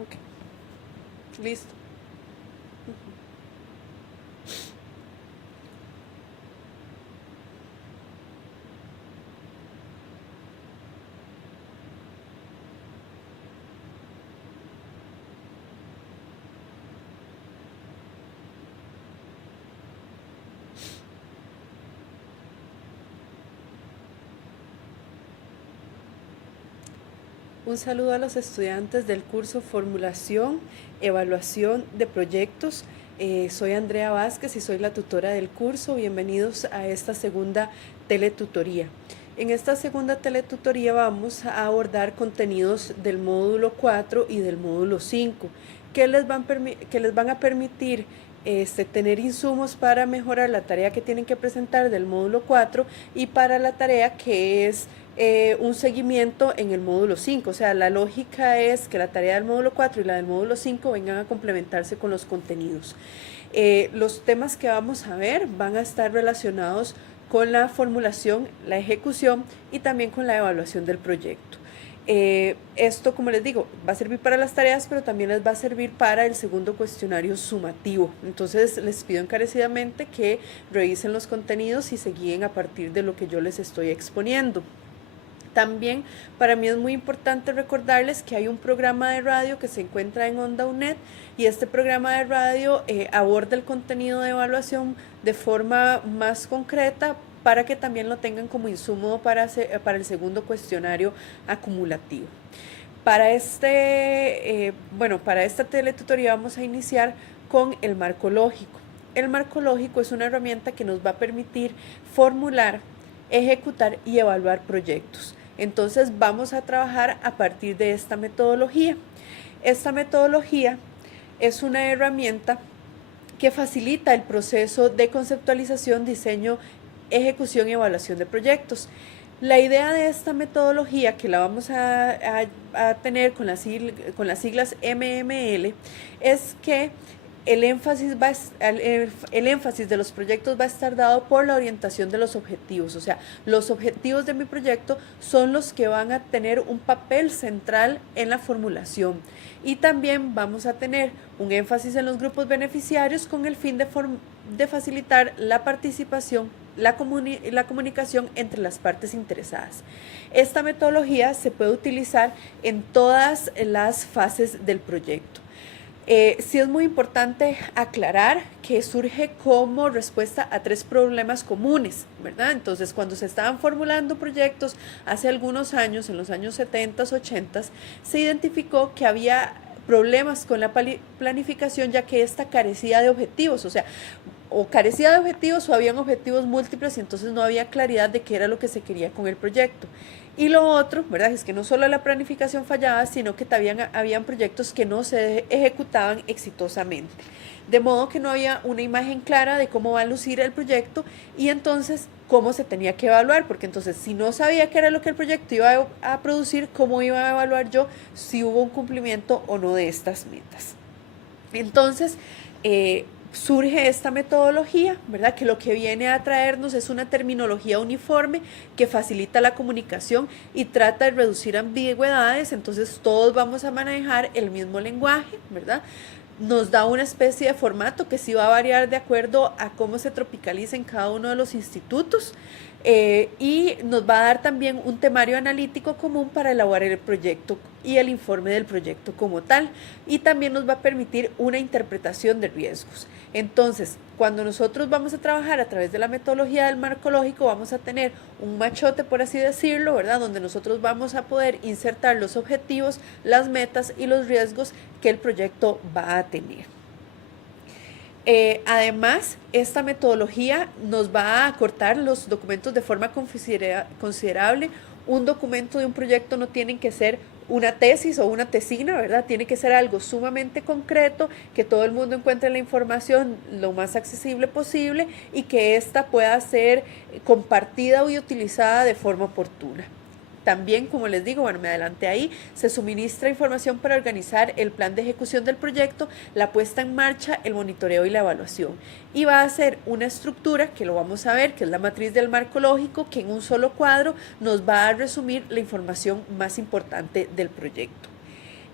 Ok, listo. Un saludo a los estudiantes del curso Formulación, Evaluación de Proyectos. Soy Andrea Vázquez y soy la tutora del curso. Bienvenidos a esta segunda teletutoría. En esta segunda teletutoría vamos a abordar contenidos del módulo 4 y del módulo 5 que les van a permitir tener insumos para mejorar la tarea que tienen que presentar del módulo 4 y para la tarea que es un seguimiento en el módulo 5. O sea, la lógica es que la tarea del módulo 4 y la del módulo 5 vengan a complementarse con los contenidos. Los temas que vamos a ver van a estar relacionados con la formulación, la ejecución y también con la evaluación del proyecto. Esto, como les digo, va a servir para las tareas, pero también les va a servir para el segundo cuestionario sumativo. Entonces, les pido encarecidamente que revisen los contenidos y se guíen a partir de lo que yo les estoy exponiendo. También para mí es muy importante recordarles que hay un programa de radio que se encuentra en Onda UNED y este programa de radio aborda el contenido de evaluación de forma más concreta para que también lo tengan como insumo para el segundo cuestionario acumulativo. Para esta teletutoría vamos a iniciar con el marco lógico. El marco lógico es una herramienta que nos va a permitir formular, ejecutar y evaluar proyectos. Entonces vamos a trabajar a partir de esta metodología. Esta metodología es una herramienta que facilita el proceso de conceptualización, diseño, ejecución y evaluación de proyectos. La idea de esta metodología, que la vamos a tener con las siglas MML, es que el énfasis de los proyectos va a estar dado por la orientación de los objetivos. O sea, los objetivos de mi proyecto son los que van a tener un papel central en la formulación. Y también vamos a tener un énfasis en los grupos beneficiarios con el fin de facilitar la participación, la comunicación entre las partes interesadas. Esta metodología se puede utilizar en todas las fases del proyecto. Sí es muy importante aclarar que surge como respuesta a 3 problemas comunes, ¿verdad? Entonces, cuando se estaban formulando proyectos hace algunos años, en los años 70, 80, se identificó que había problemas con la planificación, ya que esta carecía de objetivos, o carecía de objetivos o habían objetivos múltiples y entonces no había claridad de qué era lo que se quería con el proyecto. Y lo otro, ¿verdad? Es que no solo la planificación fallaba, sino que habían proyectos que no se ejecutaban exitosamente. De modo que no había una imagen clara de cómo va a lucir el proyecto y entonces cómo se tenía que evaluar, porque entonces si no sabía qué era lo que el proyecto iba a producir, ¿cómo iba a evaluar yo si hubo un cumplimiento o no de estas metas? Entonces, surge esta metodología, ¿verdad? Que lo que viene a traernos es una terminología uniforme que facilita la comunicación y trata de reducir ambigüedades, entonces todos vamos a manejar el mismo lenguaje, ¿verdad? Nos da una especie de formato que sí va a variar de acuerdo a cómo se tropicaliza en cada uno de los institutos y nos va a dar también un temario analítico común para elaborar el proyecto y el informe del proyecto como tal, y también nos va a permitir una interpretación de riesgos. Entonces, cuando nosotros vamos a trabajar a través de la metodología del marco lógico, vamos a tener un machote, por así decirlo, ¿verdad? Donde nosotros vamos a poder insertar los objetivos, las metas y los riesgos que el proyecto va a tener. Además, esta metodología nos va a acortar los documentos de forma considerable. Un documento de un proyecto no tiene que ser una tesis o una tesina, ¿verdad? Tiene que ser algo sumamente concreto, que todo el mundo encuentre la información lo más accesible posible y que ésta pueda ser compartida y utilizada de forma oportuna. También, como les digo, bueno, me adelanté ahí, se suministra información para organizar el plan de ejecución del proyecto, la puesta en marcha, el monitoreo y la evaluación. Y va a ser una estructura, que lo vamos a ver, que es la matriz del marco lógico, que en un solo cuadro nos va a resumir la información más importante del proyecto.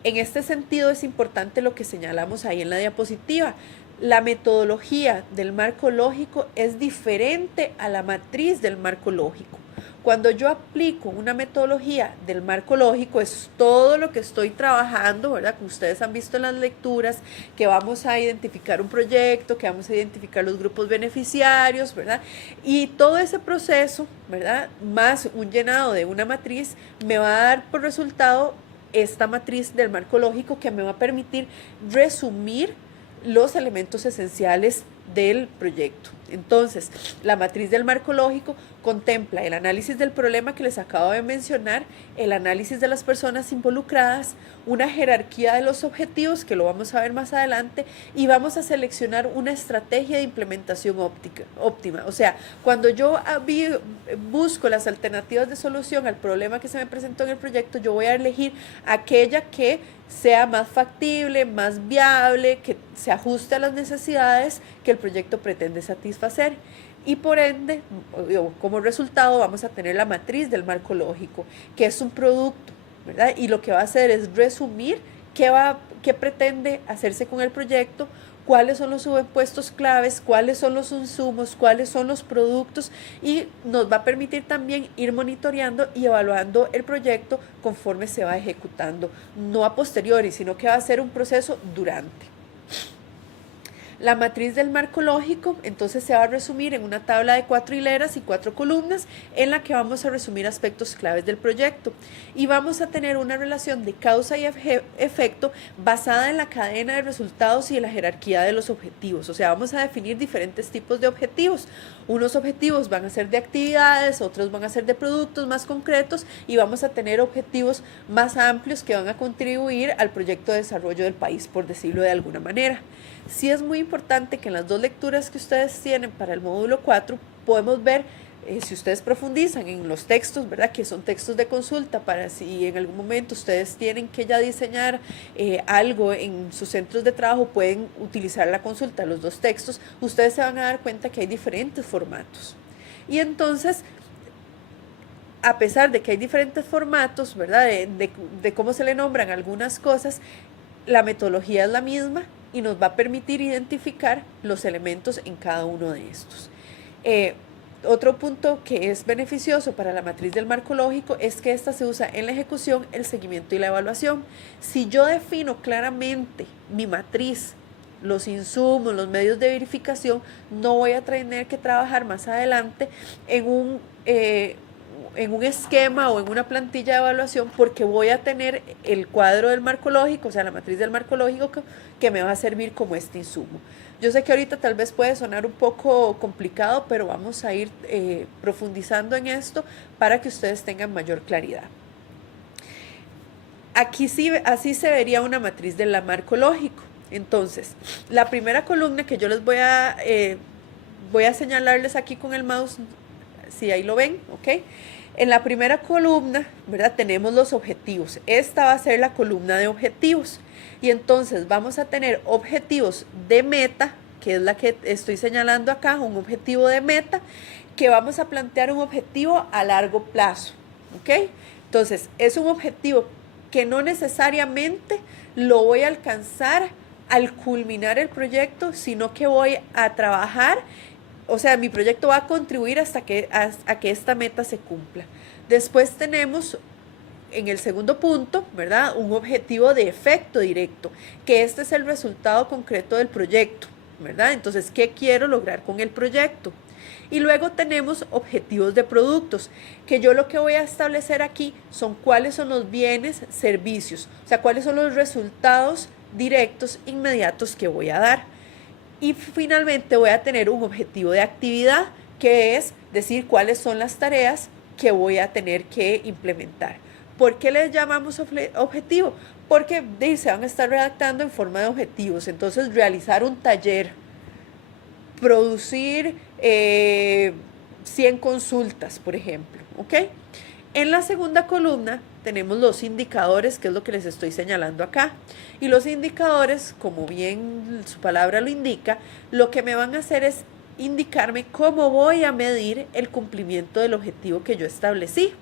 En este sentido es importante lo que señalamos ahí en la diapositiva. La metodología del marco lógico es diferente a la matriz del marco lógico. Cuando yo aplico una metodología del marco lógico, es todo lo que estoy trabajando, ¿verdad? Como ustedes han visto en las lecturas, que vamos a identificar un proyecto, que vamos a identificar los grupos beneficiarios, ¿verdad? Y todo ese proceso, ¿verdad? Más un llenado de una matriz, me va a dar por resultado esta matriz del marco lógico, que me va a permitir resumir los elementos esenciales del proyecto. Entonces, la matriz del marco lógico contempla el análisis del problema que les acabo de mencionar, el análisis de las personas involucradas, una jerarquía de los objetivos, que lo vamos a ver más adelante, y vamos a seleccionar una estrategia de implementación óptima. O sea, cuando yo busco las alternativas de solución al problema que se me presentó en el proyecto, yo voy a elegir aquella que sea más factible, más viable, que se ajuste a las necesidades que el proyecto pretende satisfacer. Y por ende, como resultado, vamos a tener la matriz del marco lógico, que es un producto, ¿verdad? Y lo que va a hacer es resumir qué pretende hacerse con el proyecto, cuáles son los subpuestos claves, cuáles son los insumos, cuáles son los productos, y nos va a permitir también ir monitoreando y evaluando el proyecto conforme se va ejecutando, no a posteriori, sino que va a ser un proceso durante. La matriz del marco lógico entonces se va a resumir en una tabla de 4 hileras y 4 columnas en la que vamos a resumir aspectos claves del proyecto, y vamos a tener una relación de causa y efecto basada en la cadena de resultados y en la jerarquía de los objetivos. O sea, vamos a definir diferentes tipos de objetivos. Unos objetivos van a ser de actividades, otros van a ser de productos más concretos, y vamos a tener objetivos más amplios que van a contribuir al proyecto de desarrollo del país, por decirlo de alguna manera. Sí es muy importante que en las dos lecturas que ustedes tienen para el módulo 4 podemos ver, si ustedes profundizan en los textos, ¿verdad? Que son textos de consulta, para si en algún momento ustedes tienen que ya diseñar algo en sus centros de trabajo, pueden utilizar la consulta, los dos textos, ustedes se van a dar cuenta que hay diferentes formatos. Y entonces, a pesar de que hay diferentes formatos, ¿verdad? De cómo se le nombran algunas cosas, la metodología es la misma y nos va a permitir identificar los elementos en cada uno de estos. Otro punto que es beneficioso para la matriz del marco lógico es que esta se usa en la ejecución, el seguimiento y la evaluación. Si yo defino claramente mi matriz, los insumos, los medios de verificación, no voy a tener que trabajar más adelante en un esquema o en una plantilla de evaluación, porque voy a tener el cuadro del marco lógico, o sea, la matriz del marco lógico, que me va a servir como este insumo. Yo sé que ahorita tal vez puede sonar un poco complicado, pero vamos a ir profundizando en esto para que ustedes tengan mayor claridad. Aquí sí, así se vería una matriz del marco lógico. Entonces, la primera columna que yo les voy a señalarles aquí con el mouse, si ahí lo ven, ¿ok? En la primera columna, ¿verdad? Tenemos los objetivos. Esta va a ser la columna de objetivos. Y entonces vamos a tener objetivos de meta, que es la que estoy señalando acá, un objetivo de meta, que vamos a plantear un objetivo a largo plazo, ¿ok? Entonces, es un objetivo que no necesariamente lo voy a alcanzar al culminar el proyecto, sino que voy a trabajar. O sea, mi proyecto va a contribuir hasta que esta meta se cumpla. Después tenemos, en el segundo punto, ¿verdad?, un objetivo de efecto directo, que este es el resultado concreto del proyecto, ¿verdad? Entonces, ¿qué quiero lograr con el proyecto? Y luego tenemos objetivos de productos, que yo lo que voy a establecer aquí son cuáles son los bienes, servicios, o sea, cuáles son los resultados directos, inmediatos que voy a dar. Y finalmente voy a tener un objetivo de actividad, que es decir cuáles son las tareas que voy a tener que implementar. ¿Por qué les llamamos objetivo? Porque se van a estar redactando en forma de objetivos. Entonces, realizar un taller, producir 100 consultas, por ejemplo, ¿ok? En la segunda columna tenemos los indicadores, que es lo que les estoy señalando acá. Y los indicadores, como bien su palabra lo indica, lo que me van a hacer es indicarme cómo voy a medir el cumplimiento del objetivo que yo establecí.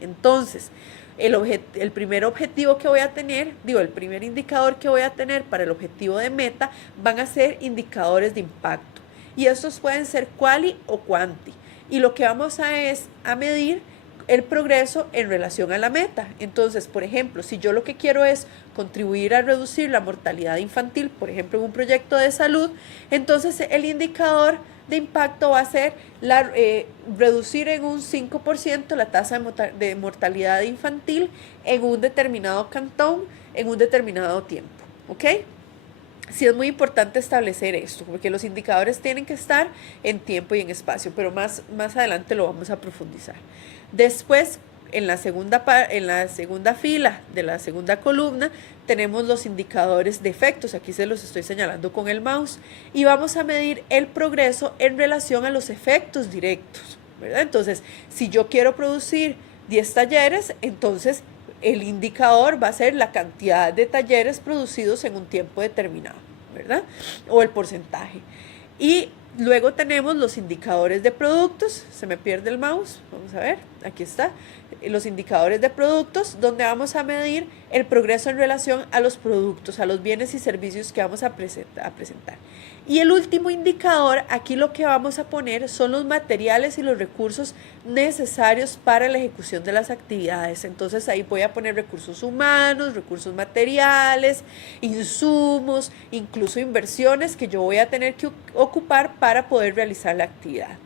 Entonces, el primer objetivo que voy a tener, el primer indicador que voy a tener para el objetivo de meta van a ser indicadores de impacto. Y estos pueden ser quali o quanti. Y lo que vamos a medir el progreso en relación a la meta. Entonces, por ejemplo, si yo lo que quiero es contribuir a reducir la mortalidad infantil, por ejemplo, en un proyecto de salud, entonces el indicador de impacto va a ser reducir en un 5% la tasa de mortalidad infantil en un determinado cantón, en un determinado tiempo. ¿Ok? Sí, es muy importante establecer esto, porque los indicadores tienen que estar en tiempo y en espacio, pero más adelante lo vamos a profundizar. Después, en la segunda fila de la segunda columna, tenemos los indicadores de efectos. Aquí se los estoy señalando con el mouse. Y vamos a medir el progreso en relación a los efectos directos, ¿verdad? Entonces, si yo quiero producir 10 talleres, entonces el indicador va a ser la cantidad de talleres producidos en un tiempo determinado, ¿verdad? O el porcentaje. Y luego tenemos los indicadores de productos. Se me pierde el mouse. Vamos a ver. Aquí está. Los indicadores de productos, donde vamos a medir el progreso en relación a los productos, a los bienes y servicios que vamos a presentar. Y el último indicador, aquí lo que vamos a poner son los materiales y los recursos necesarios para la ejecución de las actividades. Entonces ahí voy a poner recursos humanos, recursos materiales, insumos, incluso inversiones que yo voy a tener que ocupar para poder realizar la actividad.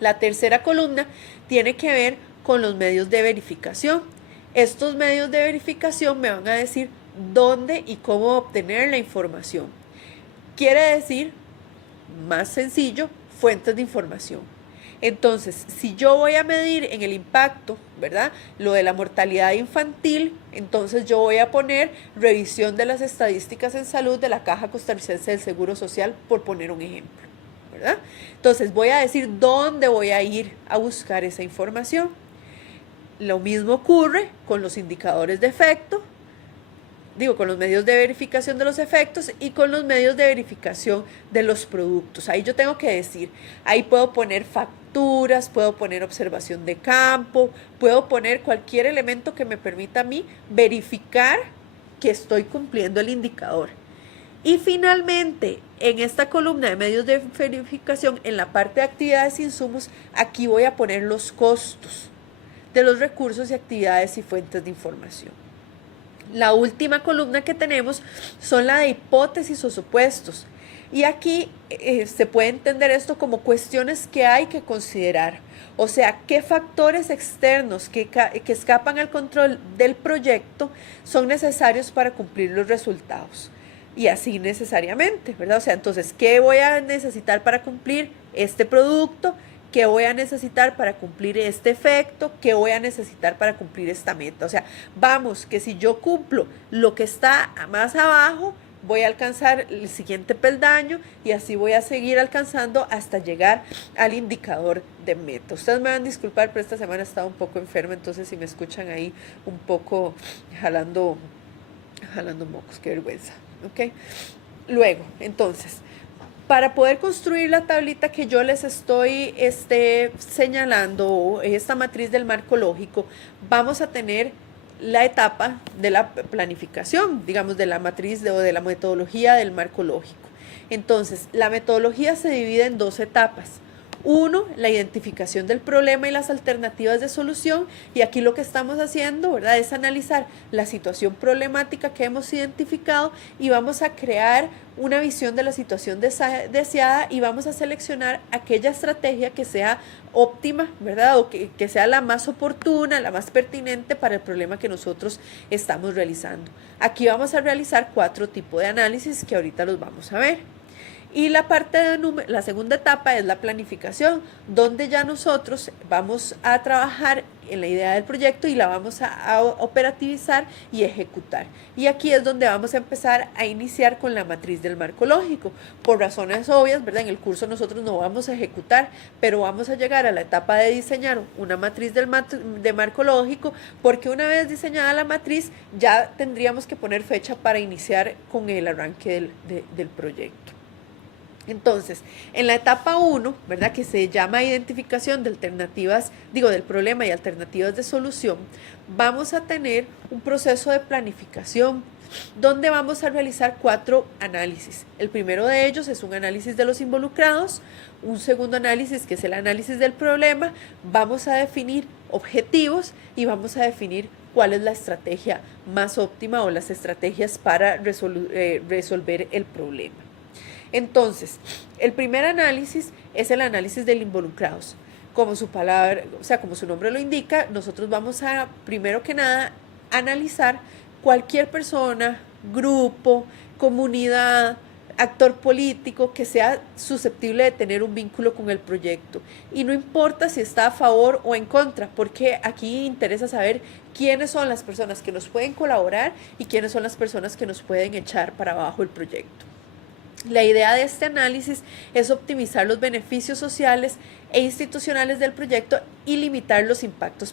La tercera columna tiene que ver con los medios de verificación. Estos medios de verificación me van a decir dónde y cómo obtener la información. Quiere decir, más sencillo, fuentes de información. Entonces, si yo voy a medir en el impacto, ¿verdad?, lo de la mortalidad infantil, entonces yo voy a poner revisión de las estadísticas en salud de la Caja Costarricense del Seguro Social, por poner un ejemplo, ¿verdad? Entonces, voy a decir dónde voy a ir a buscar esa información. Lo mismo ocurre con los indicadores de efecto, con los medios de verificación de los efectos y con los medios de verificación de los productos. Ahí yo tengo que decir, ahí puedo poner facturas, puedo poner observación de campo, puedo poner cualquier elemento que me permita a mí verificar que estoy cumpliendo el indicador. Y finalmente, en esta columna de medios de verificación, en la parte de actividades e insumos, aquí voy a poner los costos de los recursos y actividades y fuentes de información. La última columna que tenemos son la de hipótesis o supuestos. Y aquí se puede entender esto como cuestiones que hay que considerar. O sea, qué factores externos que escapan al control del proyecto son necesarios para cumplir los resultados. Y así necesariamente, ¿verdad? O sea, entonces, ¿qué voy a necesitar para cumplir este producto? ¿Qué voy a necesitar para cumplir este efecto? ¿Qué voy a necesitar para cumplir esta meta? O sea, vamos, que si yo cumplo lo que está más abajo, voy a alcanzar el siguiente peldaño y así voy a seguir alcanzando hasta llegar al indicador de meta. Ustedes me van a disculpar, pero esta semana he estado un poco enferma, entonces si me escuchan ahí un poco jalando mocos, qué vergüenza, ¿ok? Luego, entonces, para poder construir la tablita que yo les estoy señalando, esta matriz del marco lógico, vamos a tener la etapa de la planificación, digamos, de la matriz o de la metodología del marco lógico. Entonces, la metodología se divide en dos etapas. Uno, la identificación del problema y las alternativas de solución, y aquí lo que estamos haciendo, ¿verdad?, es analizar la situación problemática que hemos identificado y vamos a crear una visión de la situación deseada y vamos a seleccionar aquella estrategia que sea óptima, ¿verdad?, o que sea la más oportuna, la más pertinente para el problema que nosotros estamos realizando. Aquí vamos a realizar 4 tipos de análisis que ahorita los vamos a ver. Y la segunda etapa es la planificación, donde ya nosotros vamos a trabajar en la idea del proyecto y la vamos a operativizar y ejecutar. Y aquí es donde vamos a empezar a iniciar con la matriz del marco lógico. Por razones obvias, ¿verdad? En el curso nosotros no vamos a ejecutar, pero vamos a llegar a la etapa de diseñar una matriz de marco lógico, porque una vez diseñada la matriz ya tendríamos que poner fecha para iniciar con el arranque del proyecto. Entonces, en la etapa 1, ¿verdad? Que se llama identificación de alternativas, del problema y alternativas de solución, vamos a tener un proceso de planificación donde vamos a realizar 4 análisis. El primero de ellos es un análisis de los involucrados, un segundo análisis que es el análisis del problema, vamos a definir objetivos y vamos a definir cuál es la estrategia más óptima o las estrategias para resolver el problema. Entonces, el primer análisis es el análisis del involucrados. Como su palabra, como su nombre lo indica, nosotros vamos a, primero que nada, analizar cualquier persona, grupo, comunidad, actor político que sea susceptible de tener un vínculo con el proyecto. Y no importa si está a favor o en contra, porque aquí interesa saber quiénes son las personas que nos pueden colaborar y quiénes son las personas que nos pueden echar para abajo el proyecto. La idea de este análisis es optimizar los beneficios sociales e institucionales del proyecto y limitar los impactos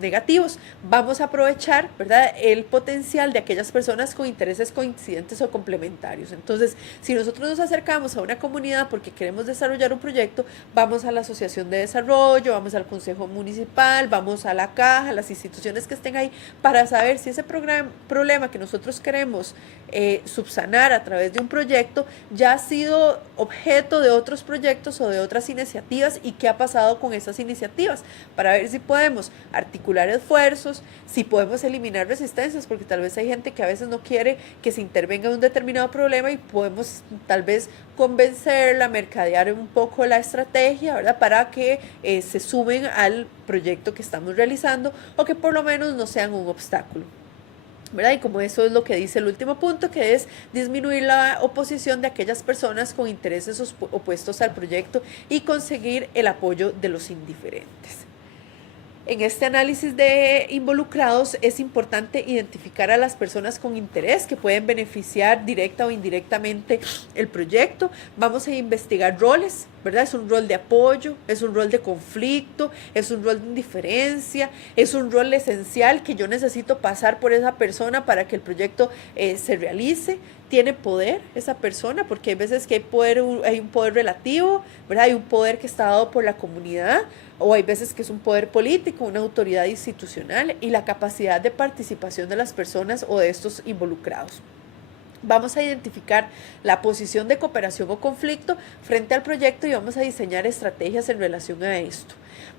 negativos. Vamos a aprovechar, ¿verdad?, el potencial de aquellas personas con intereses coincidentes o complementarios. Entonces, si nosotros nos acercamos a una comunidad porque queremos desarrollar un proyecto, vamos a la asociación de desarrollo, vamos al consejo municipal, vamos a la caja, las instituciones que estén ahí, para saber si ese problema que nosotros queremos subsanar a través de un proyecto ya ha sido objeto de otros proyectos o de otras iniciativas y qué ha pasado con esas iniciativas, para ver si podemos articular esfuerzos, si podemos eliminar resistencias, porque tal vez hay gente que a veces no quiere que se intervenga en un determinado problema y podemos tal vez convencerla, mercadear un poco la estrategia, ¿verdad?, para que se sumen al proyecto que estamos realizando o que por lo menos no sean un obstáculo, ¿verdad? Y como eso es lo que dice el último punto, que es disminuir la oposición de aquellas personas con intereses opuestos al proyecto y conseguir el apoyo de los indiferentes. En este análisis de involucrados es importante identificar a las personas con interés que pueden beneficiar directa o indirectamente el proyecto. Vamos a investigar roles, ¿verdad? Es un rol de apoyo, es un rol de conflicto, es un rol de indiferencia, es un rol esencial que yo necesito pasar por esa persona para que el proyecto se realice. Tiene poder esa persona, porque hay veces que hay un poder relativo, ¿verdad? Hay un poder que está dado por la comunidad, o hay veces que es un poder político, una autoridad institucional, y la capacidad de participación de las personas o de estos involucrados. Vamos a identificar la posición de cooperación o conflicto frente al proyecto y vamos a diseñar estrategias en relación a esto.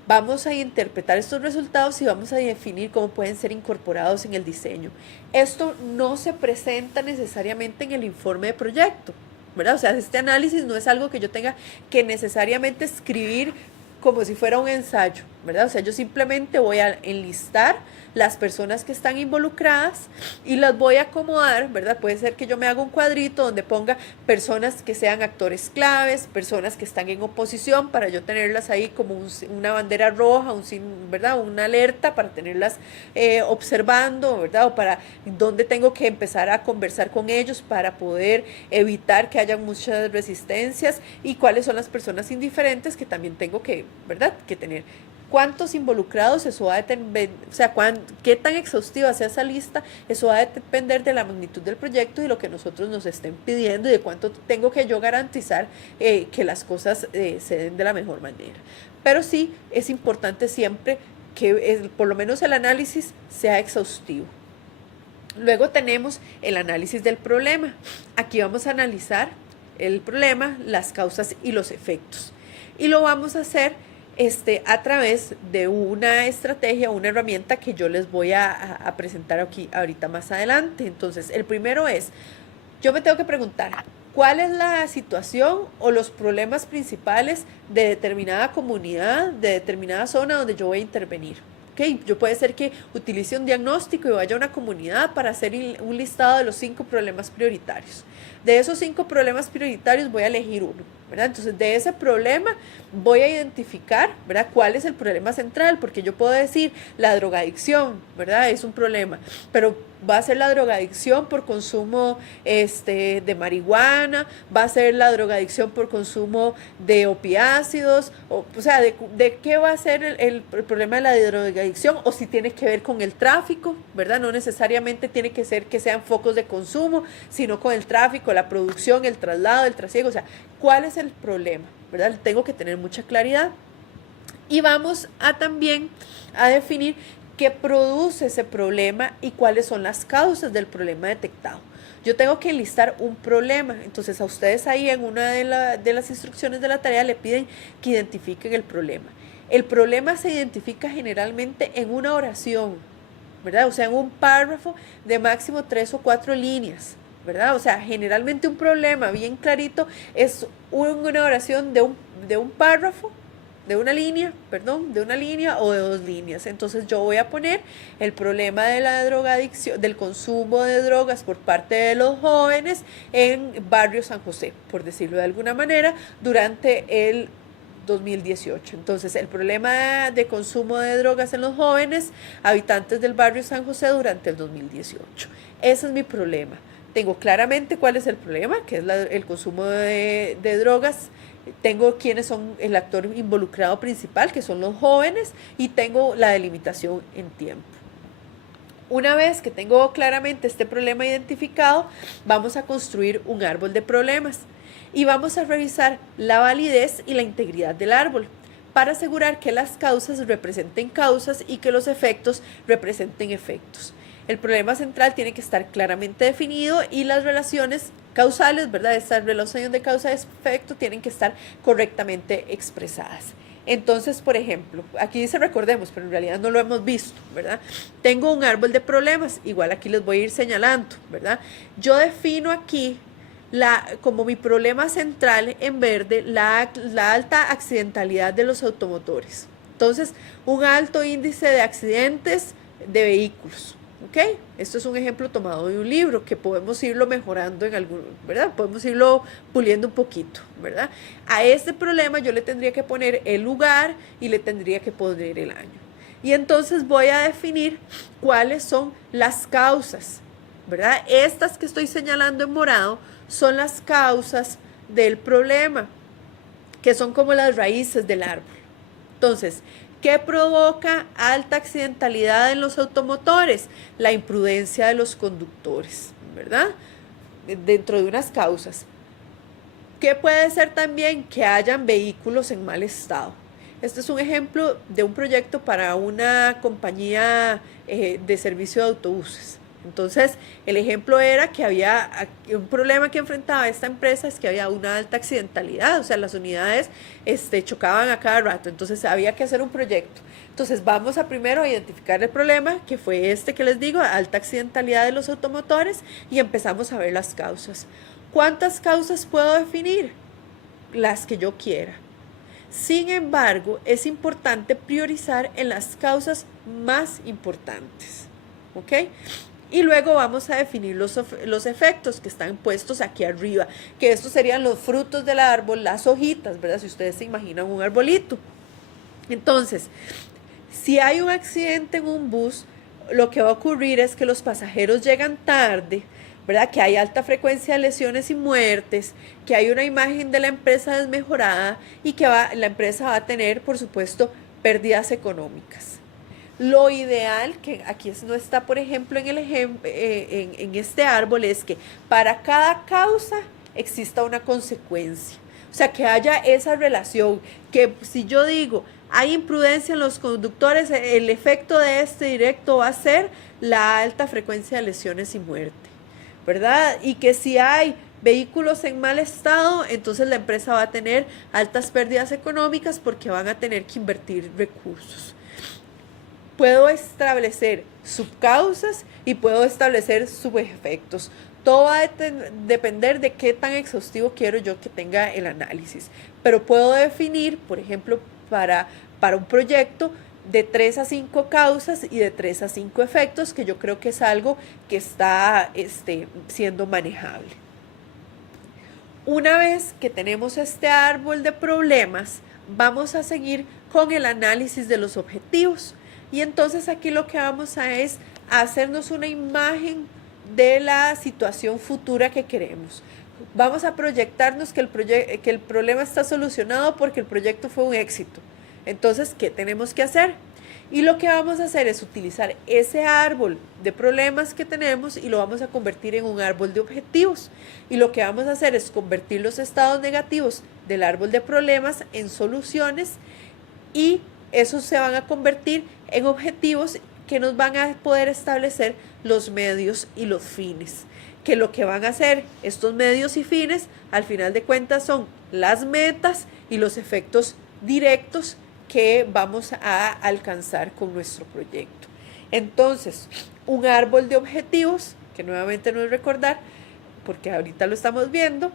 Vamos a interpretar estos resultados y vamos a definir cómo pueden ser incorporados en el diseño. Esto no se presenta necesariamente en el informe de proyecto, ¿verdad? O sea, este análisis no es algo que yo tenga que necesariamente escribir como si fuera un ensayo, ¿verdad? O sea, yo simplemente voy a enlistar las personas que están involucradas y las voy a acomodar, ¿verdad? Puede ser que yo me haga un cuadrito donde ponga personas que sean actores claves, personas que están en oposición, para yo tenerlas ahí como una bandera roja, ¿verdad? Una alerta para tenerlas observando, ¿verdad? O para dónde tengo que empezar a conversar con ellos para poder evitar que haya muchas resistencias, y cuáles son las personas indiferentes que también tengo que, ¿verdad?, que tener. ¿Cuántos involucrados? Eso va a depender, o sea, qué tan exhaustiva sea esa lista, eso va a depender de la magnitud del proyecto y lo que nosotros nos estén pidiendo y de cuánto tengo que yo garantizar que las cosas se den de la mejor manera. Pero sí, es importante siempre que por lo menos el análisis sea exhaustivo. Luego tenemos el análisis del problema. Aquí vamos a analizar el problema, las causas y los efectos. Y lo vamos a hacer a través de una estrategia, una herramienta que yo les voy a presentar aquí ahorita más adelante. Entonces, el primero es, yo me tengo que preguntar, ¿cuál es la situación o los problemas principales de determinada comunidad, de determinada zona donde yo voy a intervenir? Okay, yo puede ser que utilice un diagnóstico y vaya a una comunidad para hacer un listado de los 5 problemas prioritarios. de esos 5 problemas prioritarios voy a elegir uno, ¿verdad? Entonces, de ese problema voy a identificar, ¿verdad?, cuál es el problema central, porque yo puedo decir la drogadicción, ¿verdad?, es un problema, pero va a ser la drogadicción por consumo de marihuana, va a ser la drogadicción por consumo de opiáceos, o sea, de qué va a ser el problema de la drogadicción, o si tiene que ver con el tráfico, ¿verdad? No necesariamente tiene que ser que sean focos de consumo, sino con el tráfico, la producción, el traslado, el trasiego, o sea, ¿cuál es el problema? ¿Verdad? Tengo que tener mucha claridad. Y vamos a también a definir qué produce ese problema y cuáles son las causas del problema detectado. Yo tengo que enlistar un problema, entonces a ustedes ahí en una de las instrucciones de la tarea le piden que identifiquen el problema. El problema se identifica generalmente en una oración, ¿verdad? O sea, en un párrafo de máximo 3 o 4 líneas, ¿verdad? O sea, generalmente un problema bien clarito es una oración de un párrafo, de una línea o de 2 líneas. Entonces yo voy a poner el problema de la drogadicción, del consumo de drogas por parte de los jóvenes en Barrio San José, por decirlo de alguna manera, durante el 2018. Entonces, el problema de consumo de drogas en los jóvenes habitantes del barrio San José durante el 2018. Ese es mi problema. Tengo claramente cuál es el problema, que es el consumo de drogas. Tengo quiénes son el actor involucrado principal, que son los jóvenes, y tengo la delimitación en tiempo. Una vez que tengo claramente este problema identificado, vamos a construir un árbol de problemas y vamos a revisar la validez y la integridad del árbol para asegurar que las causas representen causas y que los efectos representen efectos. El problema central tiene que estar claramente definido y las relaciones causales, ¿verdad? Estas relaciones de causa y efecto tienen que estar correctamente expresadas. Entonces, por ejemplo, aquí dice recordemos, pero en realidad no lo hemos visto, ¿verdad? Tengo un árbol de problemas, igual aquí les voy a ir señalando, ¿verdad? Yo defino aquí como mi problema central en verde la alta accidentalidad de los automotores. Entonces, un alto índice de accidentes de vehículos. ¿Ok? Esto es un ejemplo tomado de un libro que podemos irlo mejorando en algún, ¿verdad? Podemos irlo puliendo un poquito, ¿verdad? A este problema yo le tendría que poner el lugar y le tendría que poner el año. Y entonces voy a definir cuáles son las causas, ¿verdad? Estas que estoy señalando en morado son las causas del problema, que son como las raíces del árbol. Entonces, ¿qué provoca alta accidentalidad en los automotores? La imprudencia de los conductores, ¿verdad? Dentro de unas causas. ¿Qué puede ser también? Que hayan vehículos en mal estado. Este es un ejemplo de un proyecto para una compañía de servicio de autobuses. Entonces, el ejemplo era que había un problema que enfrentaba esta empresa, es que había una alta accidentalidad, o sea, las unidades chocaban a cada rato, entonces había que hacer un proyecto. Entonces, vamos a primero identificar el problema, que fue este que les digo, alta accidentalidad de los automotores, y empezamos a ver las causas. ¿Cuántas causas puedo definir? Las que yo quiera. Sin embargo, es importante priorizar en las causas más importantes, ¿ok? Y luego vamos a definir los efectos que están puestos aquí arriba, que estos serían los frutos del árbol, las hojitas, ¿verdad? Si ustedes se imaginan un arbolito. Entonces, si hay un accidente en un bus, lo que va a ocurrir es que los pasajeros llegan tarde, ¿verdad? Que hay alta frecuencia de lesiones y muertes, que hay una imagen de la empresa desmejorada y que la empresa va a tener, por supuesto, pérdidas económicas. Lo ideal, que aquí no está, por ejemplo, en este árbol, es que para cada causa exista una consecuencia. O sea, que haya esa relación, que si yo digo, hay imprudencia en los conductores, el efecto de este directo va a ser la alta frecuencia de lesiones y muerte, ¿verdad? Y que si hay vehículos en mal estado, entonces la empresa va a tener altas pérdidas económicas porque van a tener que invertir recursos. Puedo establecer subcausas y puedo establecer subefectos. Todo va a depender de qué tan exhaustivo quiero yo que tenga el análisis. Pero puedo definir, por ejemplo, para un proyecto, de 3 a 5 causas y de 3 a 5 efectos, que yo creo que es algo que está siendo manejable. Una vez que tenemos este árbol de problemas, vamos a seguir con el análisis de los objetivos. Y entonces aquí lo que vamos a es a hacernos una imagen de la situación futura que queremos. Vamos a proyectarnos que el problema está solucionado porque el proyecto fue un éxito. Entonces, ¿qué tenemos que hacer? Y lo que vamos a hacer es utilizar ese árbol de problemas que tenemos y lo vamos a convertir en un árbol de objetivos. Y lo que vamos a hacer es convertir los estados negativos del árbol de problemas en soluciones, y esos se van a convertir en objetivos que nos van a poder establecer los medios y los fines. Que lo que van a hacer estos medios y fines, al final de cuentas, son las metas y los efectos directos que vamos a alcanzar con nuestro proyecto. Entonces, un árbol de objetivos, que nuevamente no es recordar, porque ahorita lo estamos viendo,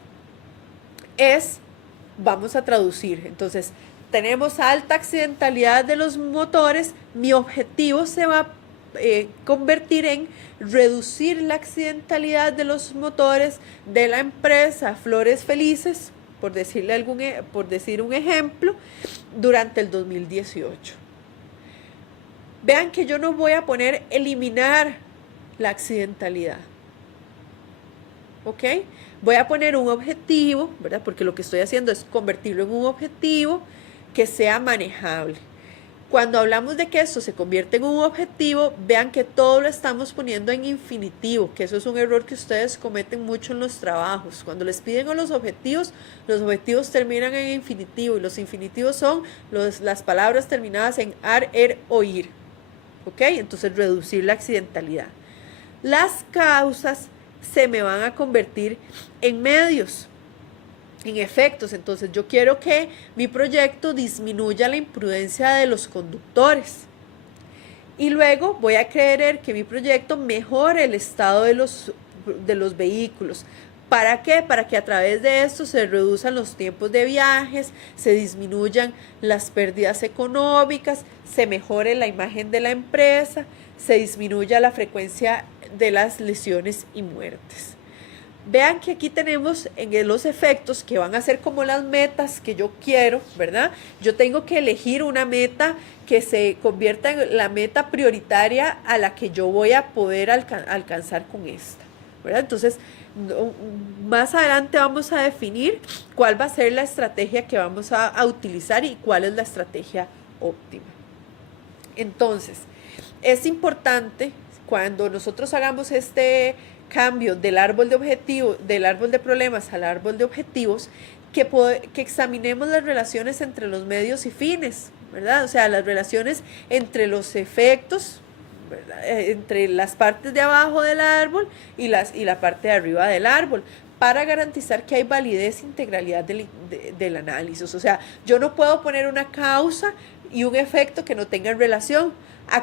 vamos a traducir. Entonces, tenemos alta accidentalidad de los motores, mi objetivo se va a convertir en reducir la accidentalidad de los motores de la empresa Flores Felices, por decir un ejemplo, durante el 2018. Vean que yo no voy a poner eliminar la accidentalidad, ¿ok? Voy a poner un objetivo, ¿verdad? Porque lo que estoy haciendo es convertirlo en un objetivo que sea manejable. Cuando hablamos de que esto se convierte en un objetivo, vean que todo lo estamos poniendo en infinitivo, que eso es un error que ustedes cometen mucho en los trabajos. Cuando les piden los objetivos terminan en infinitivo, y los infinitivos son las palabras terminadas en ar, er o ir. ¿Ok? Entonces, reducir la accidentalidad. Las causas se me van a convertir en medios, en efectos. Entonces yo quiero que mi proyecto disminuya la imprudencia de los conductores, y luego voy a querer que mi proyecto mejore el estado de los vehículos. ¿Para qué? Para que a través de esto se reduzcan los tiempos de viajes, se disminuyan las pérdidas económicas, se mejore la imagen de la empresa, se disminuya la frecuencia de las lesiones y muertes. Vean que aquí tenemos en los efectos que van a ser como las metas que yo quiero, ¿verdad? Yo tengo que elegir una meta que se convierta en la meta prioritaria a la que yo voy a poder alcanzar con esta, ¿verdad? Entonces, más adelante vamos a definir cuál va a ser la estrategia que vamos a utilizar y cuál es la estrategia óptima. Entonces, es importante cuando nosotros hagamos este cambio del árbol de problemas al árbol de objetivos, que examinemos las relaciones entre los medios y fines, ¿verdad? O sea, las relaciones entre los efectos, ¿verdad? Entre las partes de abajo del árbol y la parte de arriba del árbol, para garantizar que hay validez e integralidad del análisis. O sea, yo no puedo poner una causa y un efecto que no tengan relación,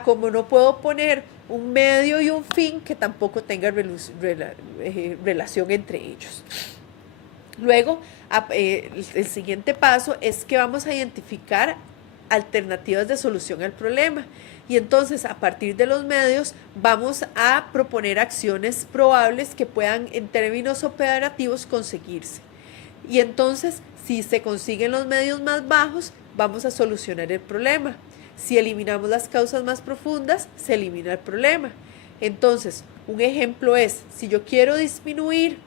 como no puedo poner un medio y un fin que tampoco tengan relación entre ellos. Luego, el siguiente paso es que vamos a identificar alternativas de solución al problema. Y entonces, a partir de los medios, vamos a proponer acciones probables que puedan, en términos operativos, conseguirse. Y entonces, si se consiguen los medios más bajos, vamos a solucionar el problema. Si eliminamos las causas más profundas, se elimina el problema. Entonces, un ejemplo es, si yo quiero disminuir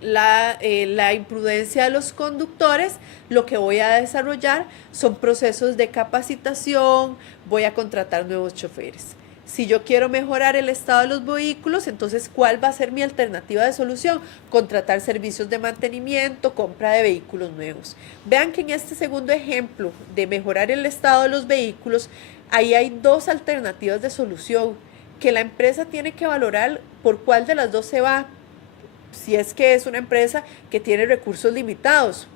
la imprudencia de los conductores, lo que voy a desarrollar son procesos de capacitación, voy a contratar nuevos choferes. Si yo quiero mejorar el estado de los vehículos, entonces, ¿cuál va a ser mi alternativa de solución? Contratar servicios de mantenimiento, compra de vehículos nuevos. Vean que en este segundo ejemplo de mejorar el estado de los vehículos, ahí hay dos alternativas de solución que la empresa tiene que valorar por cuál de las dos se va, si es que es una empresa que tiene recursos limitados,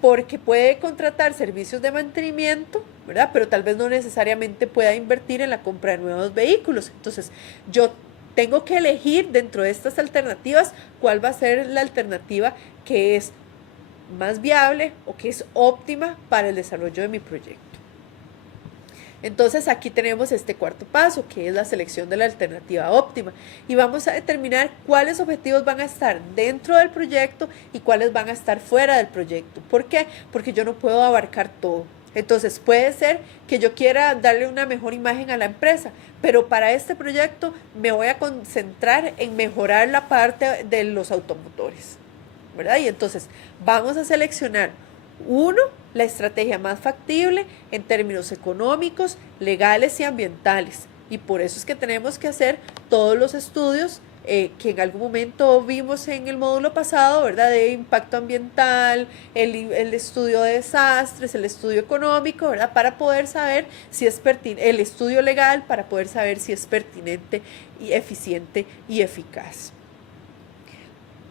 porque puede contratar servicios de mantenimiento, ¿verdad? Pero tal vez no necesariamente pueda invertir en la compra de nuevos vehículos. Entonces, yo tengo que elegir dentro de estas alternativas cuál va a ser la alternativa que es más viable o que es óptima para el desarrollo de mi proyecto. Entonces aquí tenemos este cuarto paso, que es la selección de la alternativa óptima. Y vamos a determinar cuáles objetivos van a estar dentro del proyecto y cuáles van a estar fuera del proyecto. ¿Por qué? Porque yo no puedo abarcar todo. Entonces puede ser que yo quiera darle una mejor imagen a la empresa, pero para este proyecto me voy a concentrar en mejorar la parte de los automotores, ¿verdad? Y entonces vamos a seleccionar la estrategia más factible en términos económicos, legales y ambientales. Y por eso es que tenemos que hacer todos los estudios que en algún momento vimos en el módulo pasado, ¿verdad? De impacto ambiental, el estudio de desastres, el estudio económico, ¿verdad? Para poder saber si es pertinente, el estudio legal, para poder saber si es pertinente y eficiente y eficaz.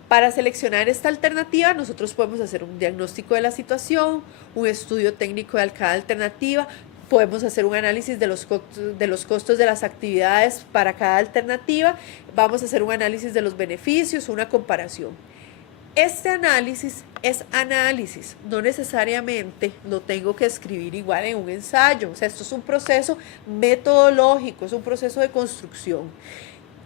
Para seleccionar esta alternativa, nosotros podemos hacer un diagnóstico de la situación, un estudio técnico de cada alternativa, podemos hacer un análisis de los costos de las actividades para cada alternativa, vamos a hacer un análisis de los beneficios, una comparación. Este análisis es análisis, no necesariamente lo tengo que escribir igual en un ensayo, o sea, esto es un proceso metodológico, es un proceso de construcción.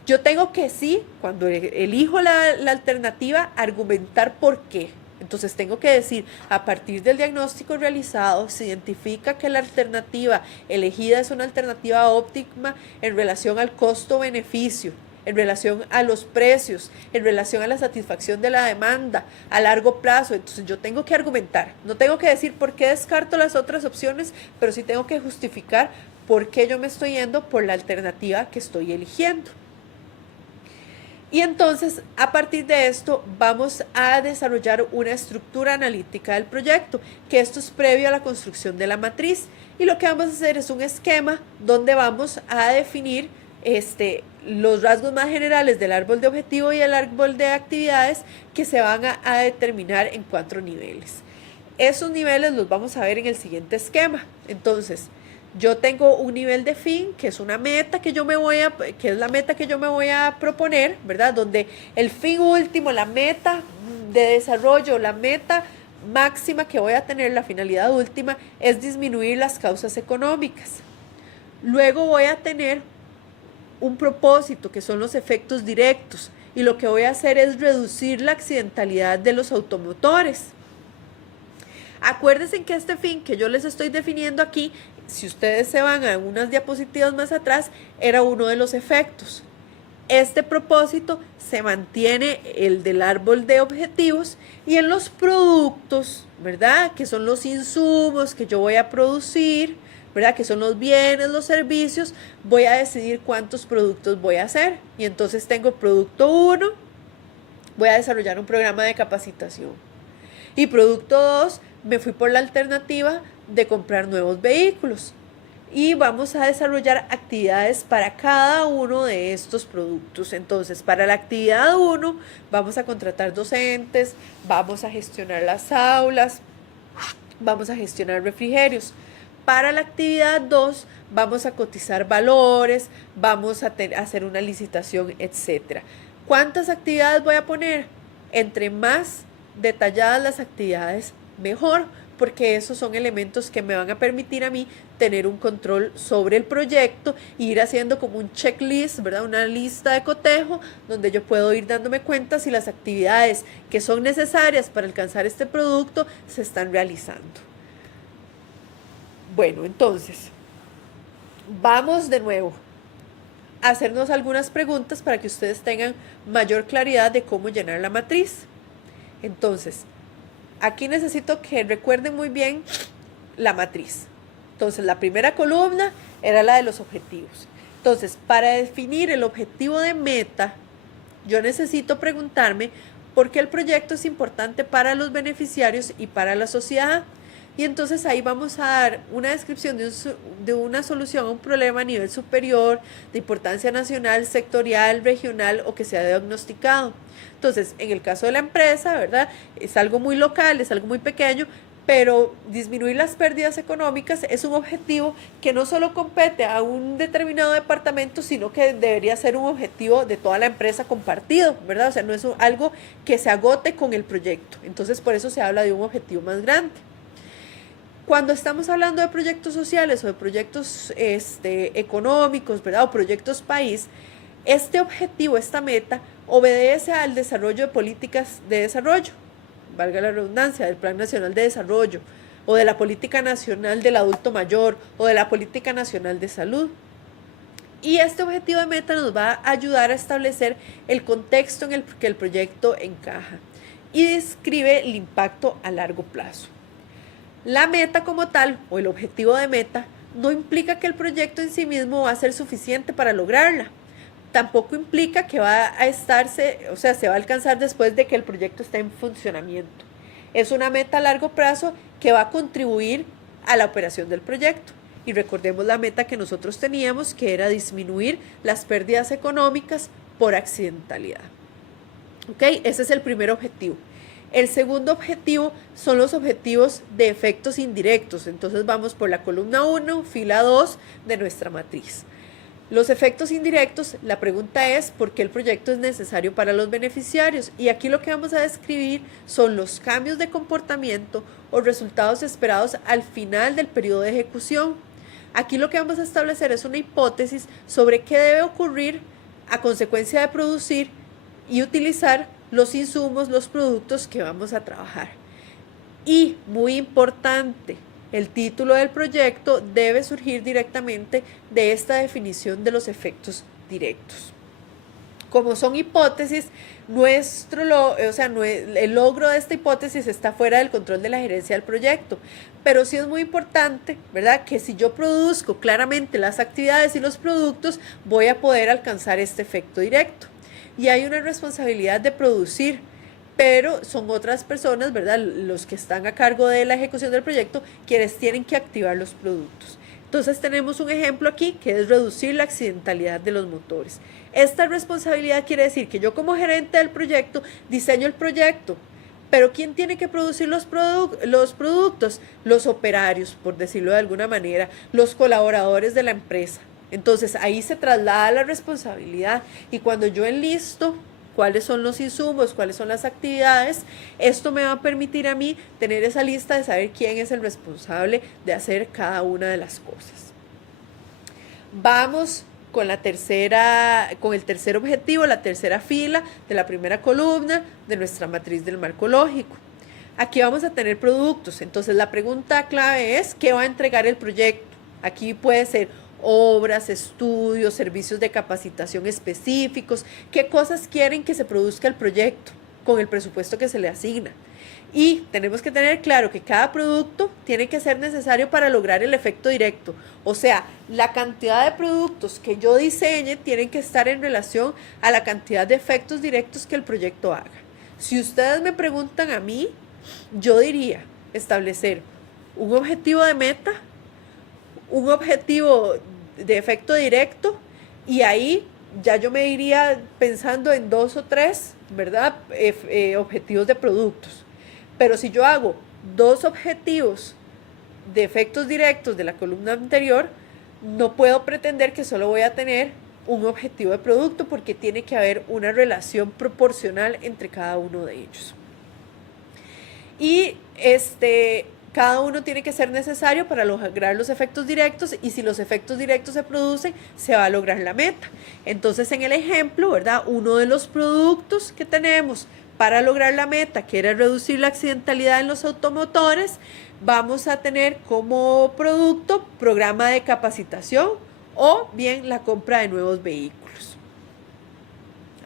Yo tengo que sí, cuando elijo la alternativa, argumentar por qué. Entonces tengo que decir, a partir del diagnóstico realizado, se identifica que la alternativa elegida es una alternativa óptima en relación al costo-beneficio, en relación a los precios, en relación a la satisfacción de la demanda a largo plazo. Entonces yo tengo que argumentar, no tengo que decir por qué descarto las otras opciones, pero sí tengo que justificar por qué yo me estoy yendo por la alternativa que estoy eligiendo. Y entonces, a partir de esto, vamos a desarrollar una estructura analítica del proyecto, que esto es previo a la construcción de la matriz. Y lo que vamos a hacer es un esquema donde vamos a definir los rasgos más generales del árbol de objetivo y el árbol de actividades que se van a determinar en 4 niveles. Esos niveles los vamos a ver en el siguiente esquema. Entonces, yo tengo un nivel de fin, que es una meta que es la meta que yo me voy a proponer, ¿verdad? Donde el fin último, la meta de desarrollo, la meta máxima que voy a tener, la finalidad última, es disminuir las causas económicas. Luego voy a tener un propósito, que son los efectos directos, y lo que voy a hacer es reducir la accidentalidad de los automotores. Acuérdense que este fin que yo les estoy definiendo aquí, si ustedes se van a unas diapositivas más atrás, era uno de los efectos. Este propósito se mantiene el del árbol de objetivos, y en los productos, ¿verdad? Que son los insumos que yo voy a producir, ¿verdad? Que son los bienes, los servicios, voy a decidir cuántos productos voy a hacer. Y entonces tengo producto 1, voy a desarrollar un programa de capacitación. Y producto 2, me fui por la alternativa de comprar nuevos vehículos. Y vamos a desarrollar actividades para cada uno de estos productos. Entonces, para la actividad 1, vamos a contratar docentes, vamos a gestionar las aulas, vamos a gestionar refrigerios. Para la actividad 2, vamos a cotizar valores, vamos a hacer una licitación, etc. ¿Cuántas actividades voy a poner? Entre más detalladas las actividades, mejor, porque esos son elementos que me van a permitir a mí tener un control sobre el proyecto e ir haciendo como un checklist, ¿verdad? Una lista de cotejo donde yo puedo ir dándome cuenta si las actividades que son necesarias para alcanzar este producto se están realizando. Bueno, entonces, vamos de nuevo a hacernos algunas preguntas para que ustedes tengan mayor claridad de cómo llenar la matriz. Entonces, aquí necesito que recuerden muy bien la matriz. Entonces, la primera columna era la de los objetivos. Entonces, para definir el objetivo de meta, yo necesito preguntarme por qué el proyecto es importante para los beneficiarios y para la sociedad. Y entonces ahí vamos a dar una descripción de una solución a un problema a nivel superior, de importancia nacional, sectorial, regional o que sea diagnosticado. Entonces, en el caso de la empresa, ¿verdad? Es algo muy local, es algo muy pequeño, pero disminuir las pérdidas económicas es un objetivo que no solo compete a un determinado departamento, sino que debería ser un objetivo de toda la empresa compartido, ¿verdad? O sea, no es algo que se agote con el proyecto. Entonces, por eso se habla de un objetivo más grande. Cuando estamos hablando de proyectos sociales o de proyectos económicos, ¿verdad? O proyectos país, este objetivo, esta meta, obedece al desarrollo de políticas de desarrollo, valga la redundancia, del Plan Nacional de Desarrollo, o de la Política Nacional del Adulto Mayor, o de la Política Nacional de Salud. Y este objetivo de meta nos va a ayudar a establecer el contexto en el que el proyecto encaja y describe el impacto a largo plazo. La meta como tal, o el objetivo de meta, no implica que el proyecto en sí mismo va a ser suficiente para lograrla. Tampoco implica que va a se va a alcanzar después de que el proyecto esté en funcionamiento. Es una meta a largo plazo que va a contribuir a la operación del proyecto. Y recordemos la meta que nosotros teníamos, que era disminuir las pérdidas económicas por accidentalidad. ¿Ok? Ese es el primer objetivo. El segundo objetivo son los objetivos de efectos indirectos. Entonces vamos por la columna 1, fila 2 de nuestra matriz. Los efectos indirectos, la pregunta es ¿por qué el proyecto es necesario para los beneficiarios? Y aquí lo que vamos a describir son los cambios de comportamiento o resultados esperados al final del periodo de ejecución. Aquí lo que vamos a establecer es una hipótesis sobre qué debe ocurrir a consecuencia de producir y utilizar los insumos, los productos que vamos a trabajar. Y muy importante, el título del proyecto debe surgir directamente de esta definición de los efectos directos. Como son hipótesis, el logro de esta hipótesis está fuera del control de la gerencia del proyecto, pero sí es muy importante, ¿verdad?, que si yo produzco claramente las actividades y los productos, voy a poder alcanzar este efecto directo. Y hay una responsabilidad de producir, pero son otras personas, ¿verdad?, los que están a cargo de la ejecución del proyecto, quienes tienen que activar los productos. Entonces tenemos un ejemplo aquí que es reducir la accidentalidad de los motores. Esta responsabilidad quiere decir que yo como gerente del proyecto diseño el proyecto, pero ¿quién tiene que producir los productos? Los operarios, por decirlo de alguna manera, los colaboradores de la empresa. Entonces ahí se traslada la responsabilidad y cuando yo enlisto cuáles son los insumos, cuáles son las actividades, esto me va a permitir a mí tener esa lista de saber quién es el responsable de hacer cada una de las cosas. Vamos con el tercer objetivo, la tercera fila de la primera columna de nuestra matriz del marco lógico. Aquí vamos a tener productos, entonces la pregunta clave es ¿qué va a entregar el proyecto? Aquí puede ser obras, estudios, servicios de capacitación específicos, qué cosas quieren que se produzca el proyecto con el presupuesto que se le asigna. Y tenemos que tener claro que cada producto tiene que ser necesario para lograr el efecto directo. O sea, la cantidad de productos que yo diseñe tienen que estar en relación a la cantidad de efectos directos que el proyecto haga. Si ustedes me preguntan a mí, yo diría establecer un objetivo de meta, un objetivo de efecto directo y ahí ya yo me iría pensando en 2 o 3, ¿verdad? Objetivos de productos. Pero si yo hago 2 objetivos de efectos directos de la columna anterior, no puedo pretender que solo voy a tener un objetivo de producto porque tiene que haber una relación proporcional entre cada uno de ellos. Y cada uno tiene que ser necesario para lograr los efectos directos y si los efectos directos se producen, se va a lograr la meta. Entonces, en el ejemplo, ¿verdad?, uno de los productos que tenemos para lograr la meta, que era reducir la accidentalidad en los automotores, vamos a tener como producto programa de capacitación o bien la compra de nuevos vehículos.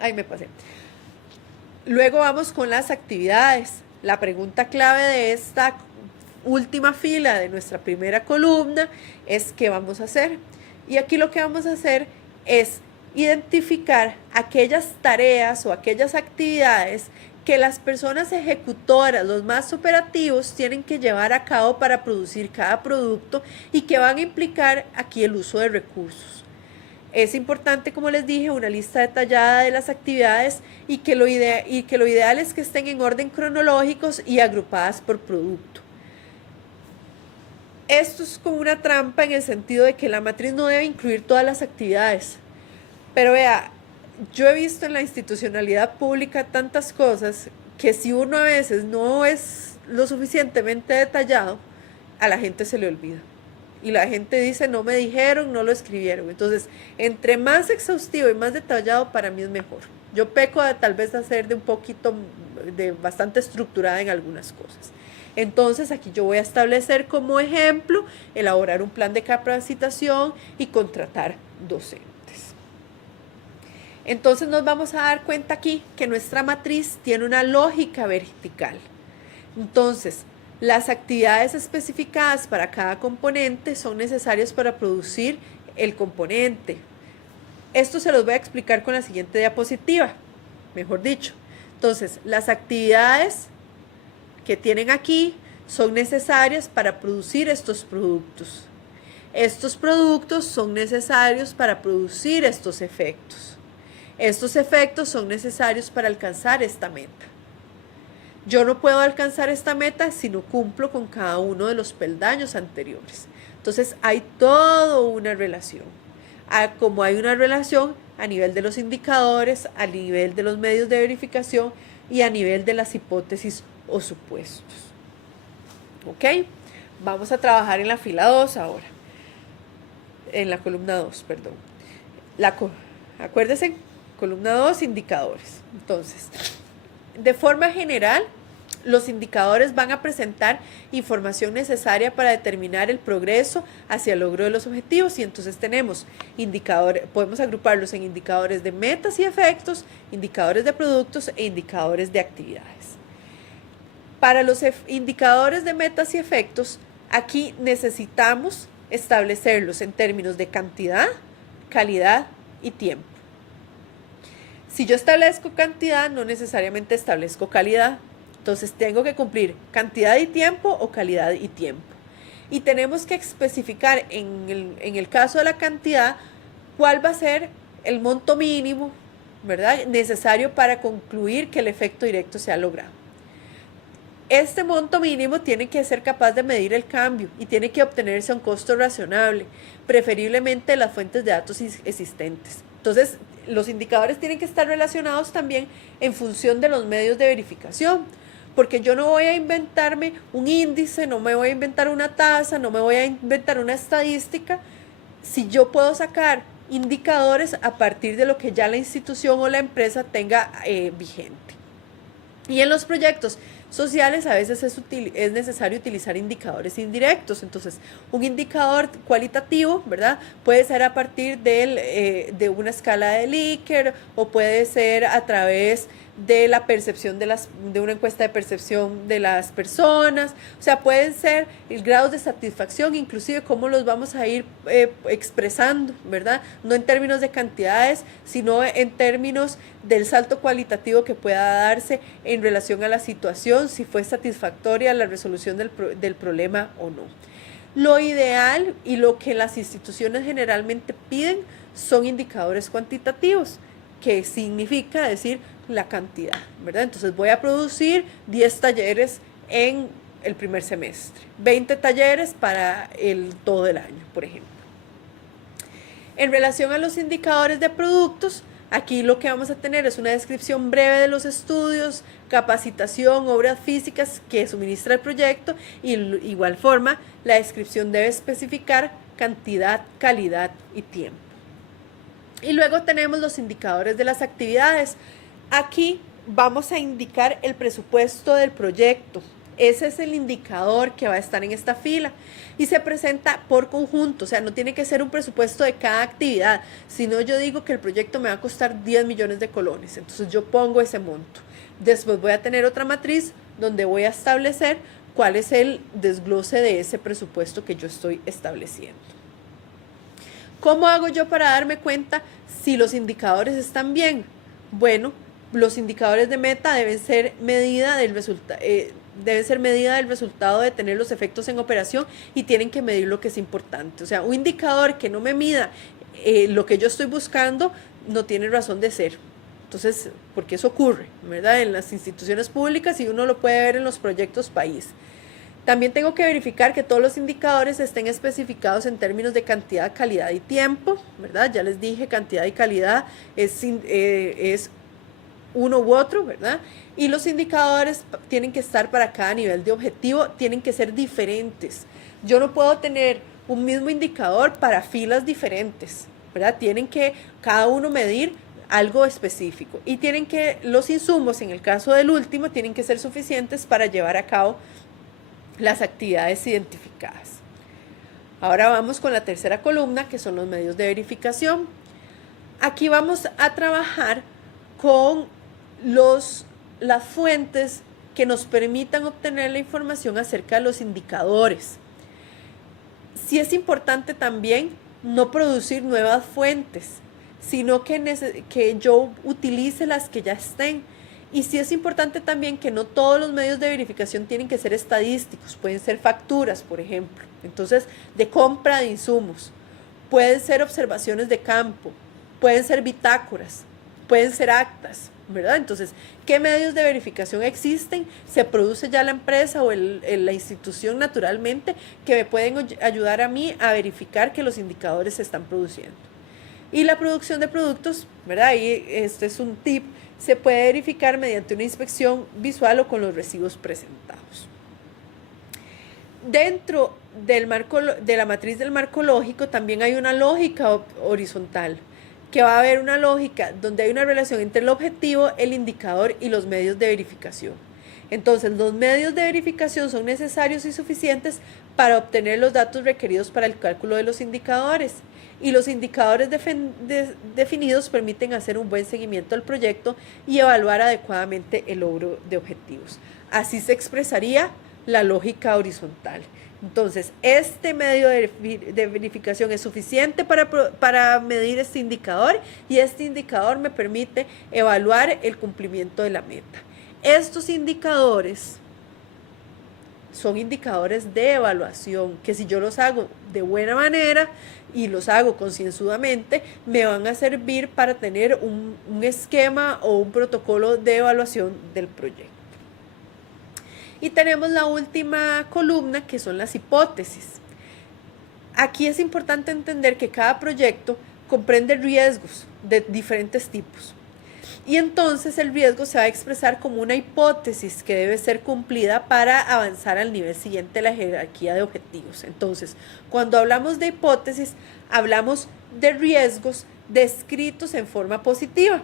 Ahí me pasé. Luego vamos con las actividades. La pregunta clave de esta última fila de nuestra primera columna es ¿qué vamos a hacer? Y aquí lo que vamos a hacer es identificar aquellas tareas o aquellas actividades que las personas ejecutoras, los más operativos, tienen que llevar a cabo para producir cada producto y que van a implicar aquí el uso de recursos. Es importante, como les dije, una lista detallada de las actividades y que lo ideal es que estén en orden cronológicos y agrupadas por producto. Esto es como una trampa en el sentido de que la matriz no debe incluir todas las actividades. Pero vea, yo he visto en la institucionalidad pública tantas cosas que si uno a veces no es lo suficientemente detallado, a la gente se le olvida. Y la gente dice, no me dijeron, no lo escribieron. Entonces, entre más exhaustivo y más detallado, para mí es mejor. Yo peco de tal vez hacer de bastante estructurada en algunas cosas. Entonces, aquí yo voy a establecer como ejemplo, elaborar un plan de capacitación y contratar docentes. Entonces, nos vamos a dar cuenta aquí que nuestra matriz tiene una lógica vertical. Entonces, las actividades especificadas para cada componente son necesarias para producir el componente. Esto se los voy a explicar con la siguiente diapositiva, mejor dicho. Entonces, las actividades que tienen aquí son necesarias para producir estos productos. Estos productos son necesarios para producir estos efectos. Estos efectos son necesarios para alcanzar esta meta. Yo no puedo alcanzar esta meta si no cumplo con cada uno de los peldaños anteriores. Entonces hay toda una relación. Como hay una relación a nivel de los indicadores, a nivel de los medios de verificación y a nivel de las hipótesis o supuestos. ¿Ok? Vamos a trabajar en la fila 2 ahora. En la columna 2, perdón. Acuérdense, columna 2, indicadores. Entonces, de forma general, los indicadores van a presentar información necesaria para determinar el progreso hacia el logro de los objetivos y entonces tenemos indicadores, podemos agruparlos en indicadores de metas y efectos, indicadores de productos e indicadores de actividades. Para los indicadores de metas y efectos, aquí necesitamos establecerlos en términos de cantidad, calidad y tiempo. Si yo establezco cantidad, no necesariamente establezco calidad. Entonces tengo que cumplir cantidad y tiempo o calidad y tiempo. Y tenemos que especificar en el caso de la cantidad cuál va a ser el monto mínimo, ¿verdad?, necesario para concluir que el efecto directo se ha logrado. Este monto mínimo tiene que ser capaz de medir el cambio y tiene que obtenerse a un costo razonable, preferiblemente de las fuentes de datos existentes. Entonces, los indicadores tienen que estar relacionados también en función de los medios de verificación, porque yo no voy a inventarme un índice, no me voy a inventar una tasa, no me voy a inventar una estadística, si yo puedo sacar indicadores a partir de lo que ya la institución o la empresa tenga vigente. Y en los proyectos sociales a veces es necesario utilizar indicadores indirectos. Entonces, un indicador cualitativo, ¿verdad?, puede ser a partir de una escala de Likert o puede ser a través de la percepción de una encuesta de percepción de las personas. O sea, pueden ser el grado de satisfacción, inclusive cómo los vamos a ir expresando, ¿verdad? No en términos de cantidades, sino en términos del salto cualitativo que pueda darse en relación a la situación, si fue satisfactoria la resolución del problema o no. Lo ideal y lo que las instituciones generalmente piden son indicadores cuantitativos, que significa decir la cantidad, ¿verdad? Entonces voy a producir 10 talleres en el primer semestre, 20 talleres para todo el año, por ejemplo. En relación a los indicadores de productos, aquí lo que vamos a tener es una descripción breve de los estudios, capacitación, obras físicas que suministra el proyecto y de igual forma la descripción debe especificar cantidad, calidad y tiempo. Y luego tenemos los indicadores de las actividades. Aquí vamos a indicar el presupuesto del proyecto. Ese es el indicador que va a estar en esta fila y se presenta por conjunto, o sea, no tiene que ser un presupuesto de cada actividad, sino yo digo que el proyecto me va a costar 10 millones de colones, entonces yo pongo ese monto. Después voy a tener otra matriz donde voy a establecer cuál es el desglose de ese presupuesto que yo estoy estableciendo. ¿Cómo hago yo para darme cuenta si los indicadores están bien? Bueno, los indicadores de meta deben ser medida del resultado de tener los efectos en operación y tienen que medir lo que es importante. O sea, un indicador que no me mida lo que yo estoy buscando no tiene razón de ser. Entonces, porque eso ocurre, ¿verdad?, en las instituciones públicas y uno lo puede ver en los proyectos país. También tengo que verificar que todos los indicadores estén especificados en términos de cantidad, calidad y tiempo, ¿verdad? Ya les dije, cantidad y calidad es uno u otro, ¿verdad? Y los indicadores tienen que estar para cada nivel de objetivo, tienen que ser diferentes. Yo no puedo tener un mismo indicador para filas diferentes, ¿verdad? Tienen que cada uno medir algo específico y tienen que, los insumos, en el caso del último, tienen que ser suficientes para llevar a cabo las actividades identificadas. Ahora vamos con la tercera columna, que son los medios de verificación. Aquí vamos a trabajar con las fuentes que nos permitan obtener la información acerca de los indicadores. Sí es importante también no producir nuevas fuentes, sino que yo utilice las que ya estén. Y sí es importante también que no todos los medios de verificación tienen que ser estadísticos, pueden ser facturas, por ejemplo, entonces de compra de insumos, pueden ser observaciones de campo, pueden ser bitácoras, pueden ser actas, ¿verdad? Entonces, ¿qué medios de verificación existen? Se produce ya la empresa o la institución naturalmente que me pueden ayudar a mí a verificar que los indicadores se están produciendo. Y la producción de productos, ¿verdad? Y este es un tip, se puede verificar mediante una inspección visual o con los recibos presentados. Dentro de la matriz del marco lógico también hay una lógica horizontal, que va a haber una lógica donde hay una relación entre el objetivo, el indicador y los medios de verificación. Entonces, los medios de verificación son necesarios y suficientes para obtener los datos requeridos para el cálculo de los indicadores. Y los indicadores definidos permiten hacer un buen seguimiento al proyecto y evaluar adecuadamente el logro de objetivos. Así se expresaría la lógica horizontal. Entonces, este medio de verificación es suficiente para medir este indicador y este indicador me permite evaluar el cumplimiento de la meta. Estos indicadores son indicadores de evaluación que si yo los hago de buena manera y los hago concienzudamente, me van a servir para tener un esquema o un protocolo de evaluación del proyecto. Y tenemos la última columna, que son las hipótesis. Aquí es importante entender que cada proyecto comprende riesgos de diferentes tipos. Y entonces el riesgo se va a expresar como una hipótesis que debe ser cumplida para avanzar al nivel siguiente de la jerarquía de objetivos. Entonces, cuando hablamos de hipótesis, hablamos de riesgos descritos en forma positiva.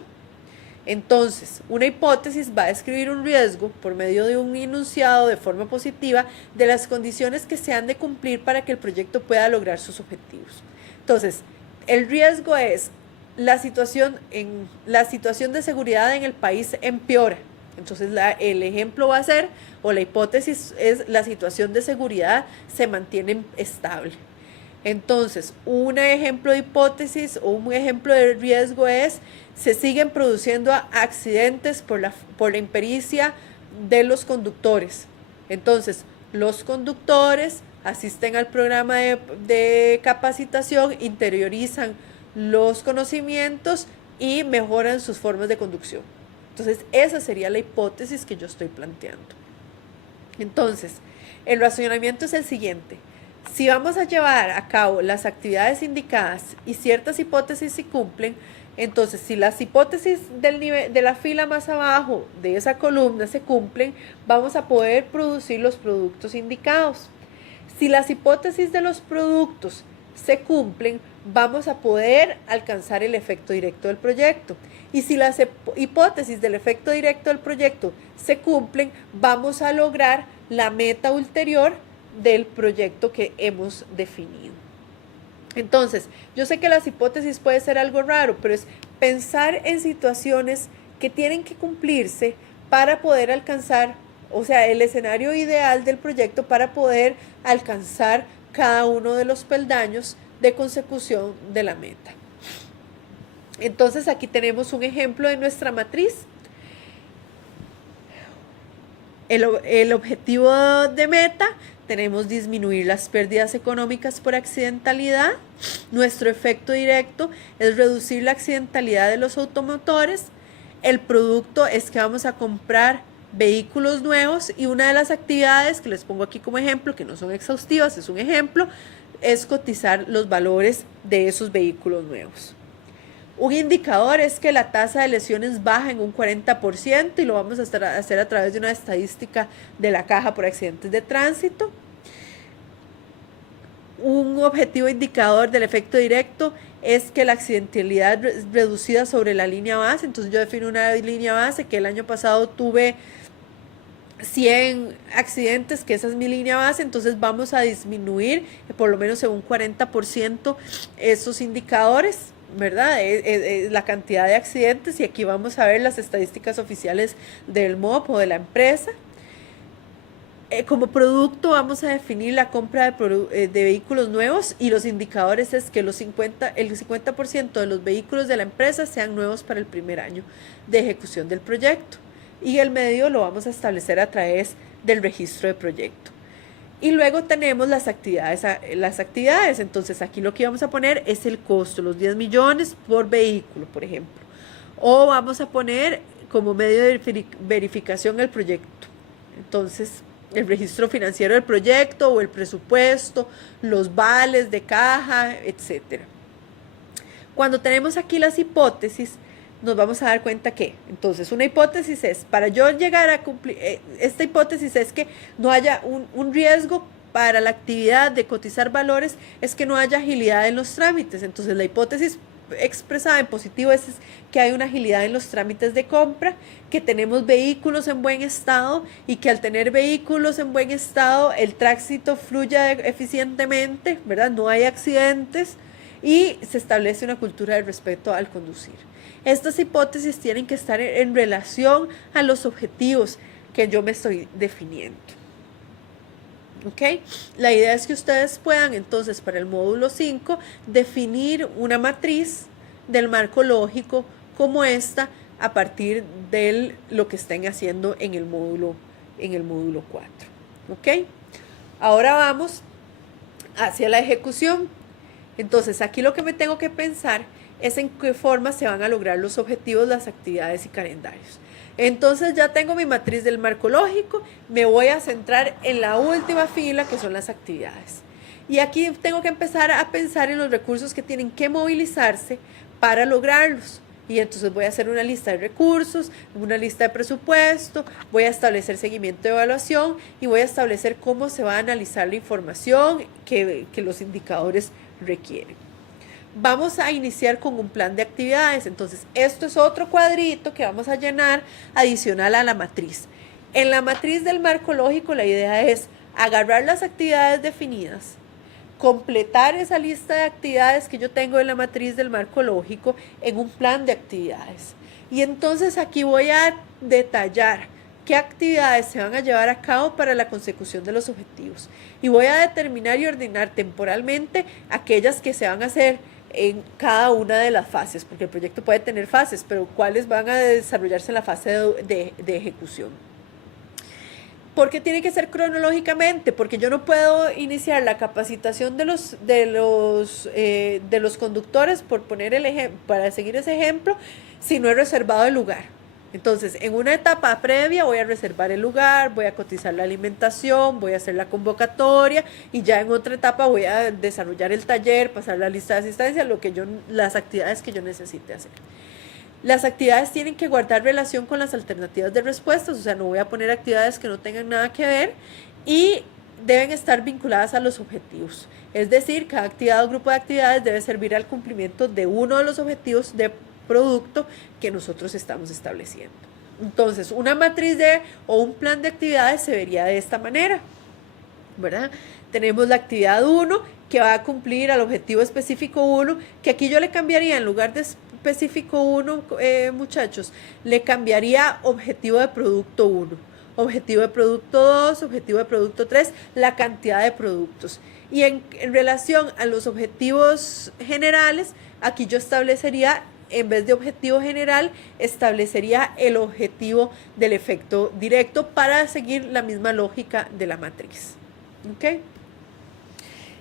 Entonces, una hipótesis va a describir un riesgo por medio de un enunciado de forma positiva de las condiciones que se han de cumplir para que el proyecto pueda lograr sus objetivos. Entonces, el riesgo es la situación de seguridad en el país empeora. Entonces, el ejemplo va a ser, o la hipótesis es, la situación de seguridad se mantiene estable. Entonces, un ejemplo de hipótesis o un ejemplo de riesgo es, se siguen produciendo accidentes por la impericia de los conductores. Entonces, los conductores asisten al programa de capacitación, interiorizan los conocimientos y mejoran sus formas de conducción. Entonces, esa sería la hipótesis que yo estoy planteando. Entonces, el razonamiento es el siguiente. Si vamos a llevar a cabo las actividades indicadas y ciertas hipótesis se cumplen, entonces si las hipótesis de la fila más abajo de esa columna se cumplen, vamos a poder producir los productos indicados. Si las hipótesis de los productos se cumplen, vamos a poder alcanzar el efecto directo del proyecto. Y si las hipótesis del efecto directo del proyecto se cumplen, vamos a lograr la meta ulterior del proyecto que hemos definido. Entonces, yo sé que las hipótesis puede ser algo raro, pero es pensar en situaciones que tienen que cumplirse para poder alcanzar, o sea, el escenario ideal del proyecto para poder alcanzar cada uno de los peldaños de consecución de la meta. Entonces, aquí tenemos un ejemplo de nuestra matriz. El objetivo de meta, tenemos disminuir las pérdidas económicas por accidentalidad. Nuestro efecto directo es reducir la accidentalidad de los automotores. El producto es que vamos a comprar vehículos nuevos y una de las actividades que les pongo aquí como ejemplo, que no son exhaustivas, es un ejemplo, es cotizar los valores de esos vehículos nuevos. Un indicador es que la tasa de lesiones baja en un 40% y lo vamos a hacer a través de una estadística de la Caja por Accidentes de Tránsito. Un objetivo indicador del efecto directo es que la accidentalidad es reducida sobre la línea base. Entonces yo defino una línea base que el año pasado tuve 100 accidentes, que esa es mi línea base, entonces vamos a disminuir por lo menos en un 40% esos indicadores, ¿verdad? La cantidad de accidentes, y aquí vamos a ver las estadísticas oficiales del MOP o de la empresa. Como producto vamos a definir la compra de vehículos nuevos, y los indicadores es que el 50% de los vehículos de la empresa sean nuevos para el primer año de ejecución del proyecto. Y el medio lo vamos a establecer a través del registro de proyecto. Y luego tenemos las actividades. Entonces aquí lo que vamos a poner es el costo, los 10 millones por vehículo, por ejemplo. O vamos a poner como medio de verificación el proyecto. Entonces, el registro financiero del proyecto o el presupuesto, los vales de caja, etc. Cuando tenemos aquí las hipótesis, nos vamos a dar cuenta que, entonces, una hipótesis es, para yo llegar a cumplir, esta hipótesis es que no haya un riesgo para la actividad de cotizar valores, es que no haya agilidad en los trámites. Entonces, la hipótesis expresada en positivo es que hay una agilidad en los trámites de compra, que tenemos vehículos en buen estado, y que al tener vehículos en buen estado, el tránsito fluya eficientemente, ¿verdad? No hay accidentes y se establece una cultura de respeto al conducir. Estas hipótesis tienen que estar en relación a los objetivos que yo me estoy definiendo. ¿Ok? La idea es que ustedes puedan entonces para el módulo 5 definir una matriz del marco lógico como esta a partir de lo que estén haciendo en el módulo 4. ¿Ok? Ahora vamos hacia la ejecución. Entonces aquí lo que me tengo que pensar es en qué forma se van a lograr los objetivos, las actividades y calendarios. Entonces ya tengo mi matriz del marco lógico, me voy a centrar en la última fila, que son las actividades. Y aquí tengo que empezar a pensar en los recursos que tienen que movilizarse para lograrlos. Y entonces voy a hacer una lista de recursos, una lista de presupuesto, voy a establecer seguimiento de evaluación y voy a establecer cómo se va a analizar la información que los indicadores requieren. Vamos a iniciar con un plan de actividades. Entonces, esto es otro cuadrito que vamos a llenar adicional a la matriz. En la matriz del marco lógico, la idea es agarrar las actividades definidas, completar esa lista de actividades que yo tengo en la matriz del marco lógico en un plan de actividades. Y entonces aquí voy a detallar qué actividades se van a llevar a cabo para la consecución de los objetivos. Y voy a determinar y ordenar temporalmente aquellas que se van a hacer en cada una de las fases, porque el proyecto puede tener fases, pero cuáles van a desarrollarse en la fase de ejecución. ¿Por qué tiene que ser cronológicamente? Porque yo no puedo iniciar la capacitación de los conductores, por poner el ejemplo, para seguir ese ejemplo, si no he reservado el lugar. Entonces, en una etapa previa voy a reservar el lugar, voy a cotizar la alimentación, voy a hacer la convocatoria, y ya en otra etapa voy a desarrollar el taller, pasar la lista de asistencia, las actividades que yo necesite hacer. Las actividades tienen que guardar relación con las alternativas de respuestas, o sea, no voy a poner actividades que no tengan nada que ver, y deben estar vinculadas a los objetivos. Es decir, cada actividad o grupo de actividades debe servir al cumplimiento de uno de los objetivos de producto que nosotros estamos estableciendo. Entonces, una matriz o un plan de actividades se vería de esta manera, ¿verdad? Tenemos la actividad 1 que va a cumplir al objetivo específico 1, que aquí yo le cambiaría, en lugar de específico 1, muchachos, le cambiaría objetivo de producto 1, objetivo de producto 2, objetivo de producto 3, la cantidad de productos. Y en relación a los objetivos generales, aquí yo establecería, en vez de objetivo general, establecería el objetivo del efecto directo para seguir la misma lógica de la matriz. ¿Ok?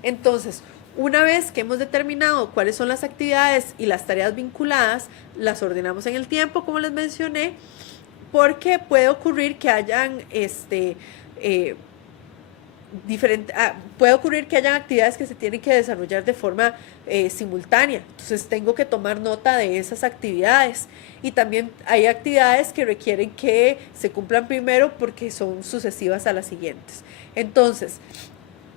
Entonces, una vez que hemos determinado cuáles son las actividades y las tareas vinculadas, las ordenamos en el tiempo, como les mencioné, porque puede ocurrir que hayan puede ocurrir que hayan actividades que se tienen que desarrollar de forma simultánea, entonces tengo que tomar nota de esas actividades, y también hay actividades que requieren que se cumplan primero porque son sucesivas a las siguientes. Entonces,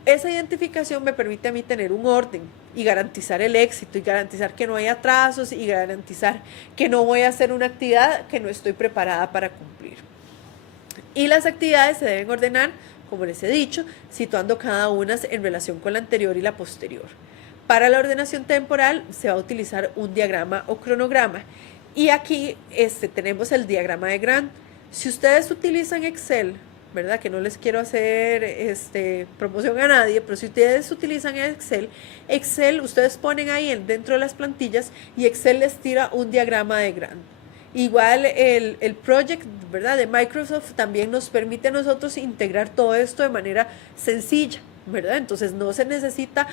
esa identificación me permite a mí tener un orden y garantizar el éxito, y garantizar que no hay atrasos, y garantizar que no voy a hacer una actividad que no estoy preparada para cumplir. Y las actividades se deben ordenar, como les he dicho, situando cada una en relación con la anterior y la posterior. Para la ordenación temporal se va a utilizar un diagrama o cronograma. Y aquí tenemos el diagrama de Gantt. Si ustedes utilizan Excel, ¿verdad? Que no les quiero hacer promoción a nadie, pero si ustedes utilizan Excel, ustedes ponen ahí dentro de las plantillas y Excel les tira un diagrama de Gantt. Igual el project, ¿verdad?, de Microsoft también nos permite a nosotros integrar todo esto de manera sencilla, ¿verdad? Entonces no se necesita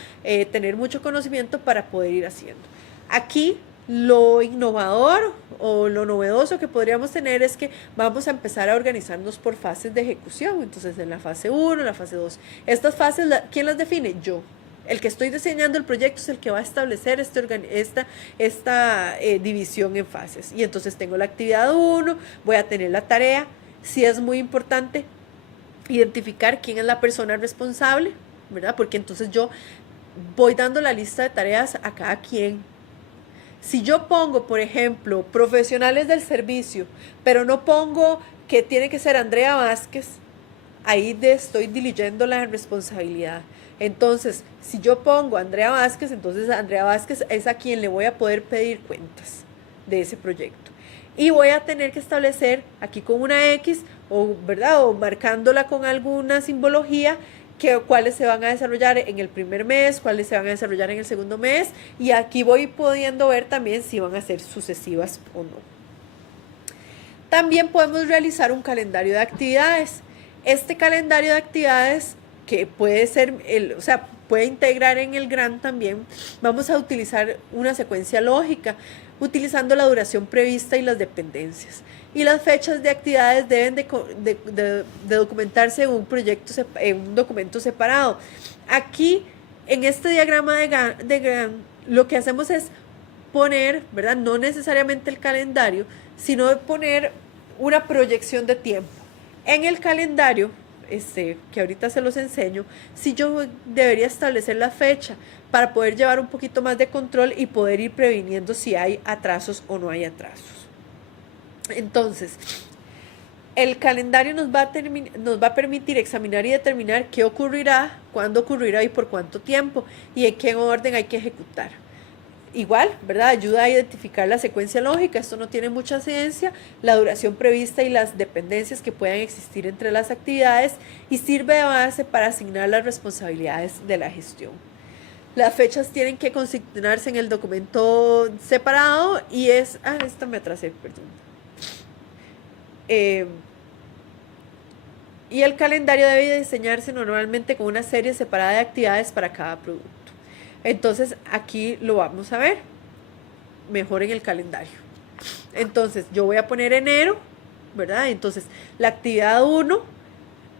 tener mucho conocimiento para poder ir haciendo. Aquí lo innovador o lo novedoso que podríamos tener es que vamos a empezar a organizarnos por fases de ejecución. Entonces, en la fase 1, la fase 2. Estas fases, ¿quién las define? Yo. El que estoy diseñando el proyecto es el que va a establecer esta división en fases. Y entonces tengo la actividad 1, voy a tener la tarea. Sí es muy importante identificar quién es la persona responsable, ¿verdad? Porque entonces yo voy dando la lista de tareas a cada quien. Si yo pongo, por ejemplo, profesionales del servicio, pero no pongo que tiene que ser Andrea Vázquez, ahí estoy diluyendo la responsabilidad. Entonces, si yo pongo a Andrea Vázquez, entonces Andrea Vázquez es a quien le voy a poder pedir cuentas de ese proyecto. Y voy a tener que establecer aquí con una X, ¿verdad? O marcándola con alguna simbología, cuáles se van a desarrollar en el primer mes, cuáles se van a desarrollar en el segundo mes, y aquí voy pudiendo ver también si van a ser sucesivas o no. También podemos realizar un calendario de actividades. Este calendario de actividades, que puede ser, puede integrar en el Gantt también, vamos a utilizar una secuencia lógica, utilizando la duración prevista y las dependencias. Y las fechas de actividades deben de documentarse en un documento separado. Aquí, en este diagrama de Gantt, lo que hacemos es poner, ¿verdad?, no necesariamente el calendario, sino poner una proyección de tiempo. En el calendario, que ahorita se los enseño, si yo debería establecer la fecha para poder llevar un poquito más de control y poder ir previniendo si hay atrasos o no hay atrasos. Entonces, el calendario nos va a permitir examinar y determinar qué ocurrirá, cuándo ocurrirá y por cuánto tiempo, y en qué orden hay que ejecutar. Igual, ¿verdad? Ayuda a identificar la secuencia lógica, esto no tiene mucha ciencia, la duración prevista y las dependencias que puedan existir entre las actividades, y sirve de base para asignar las responsabilidades de la gestión. Las fechas tienen que consignarse en el documento separado y esta me atrasé, perdón. Y el calendario debe diseñarse normalmente con una serie separada de actividades para cada producto. Entonces, aquí lo vamos a ver mejor en el calendario. Entonces, yo voy a poner enero, ¿verdad? Entonces, la actividad 1,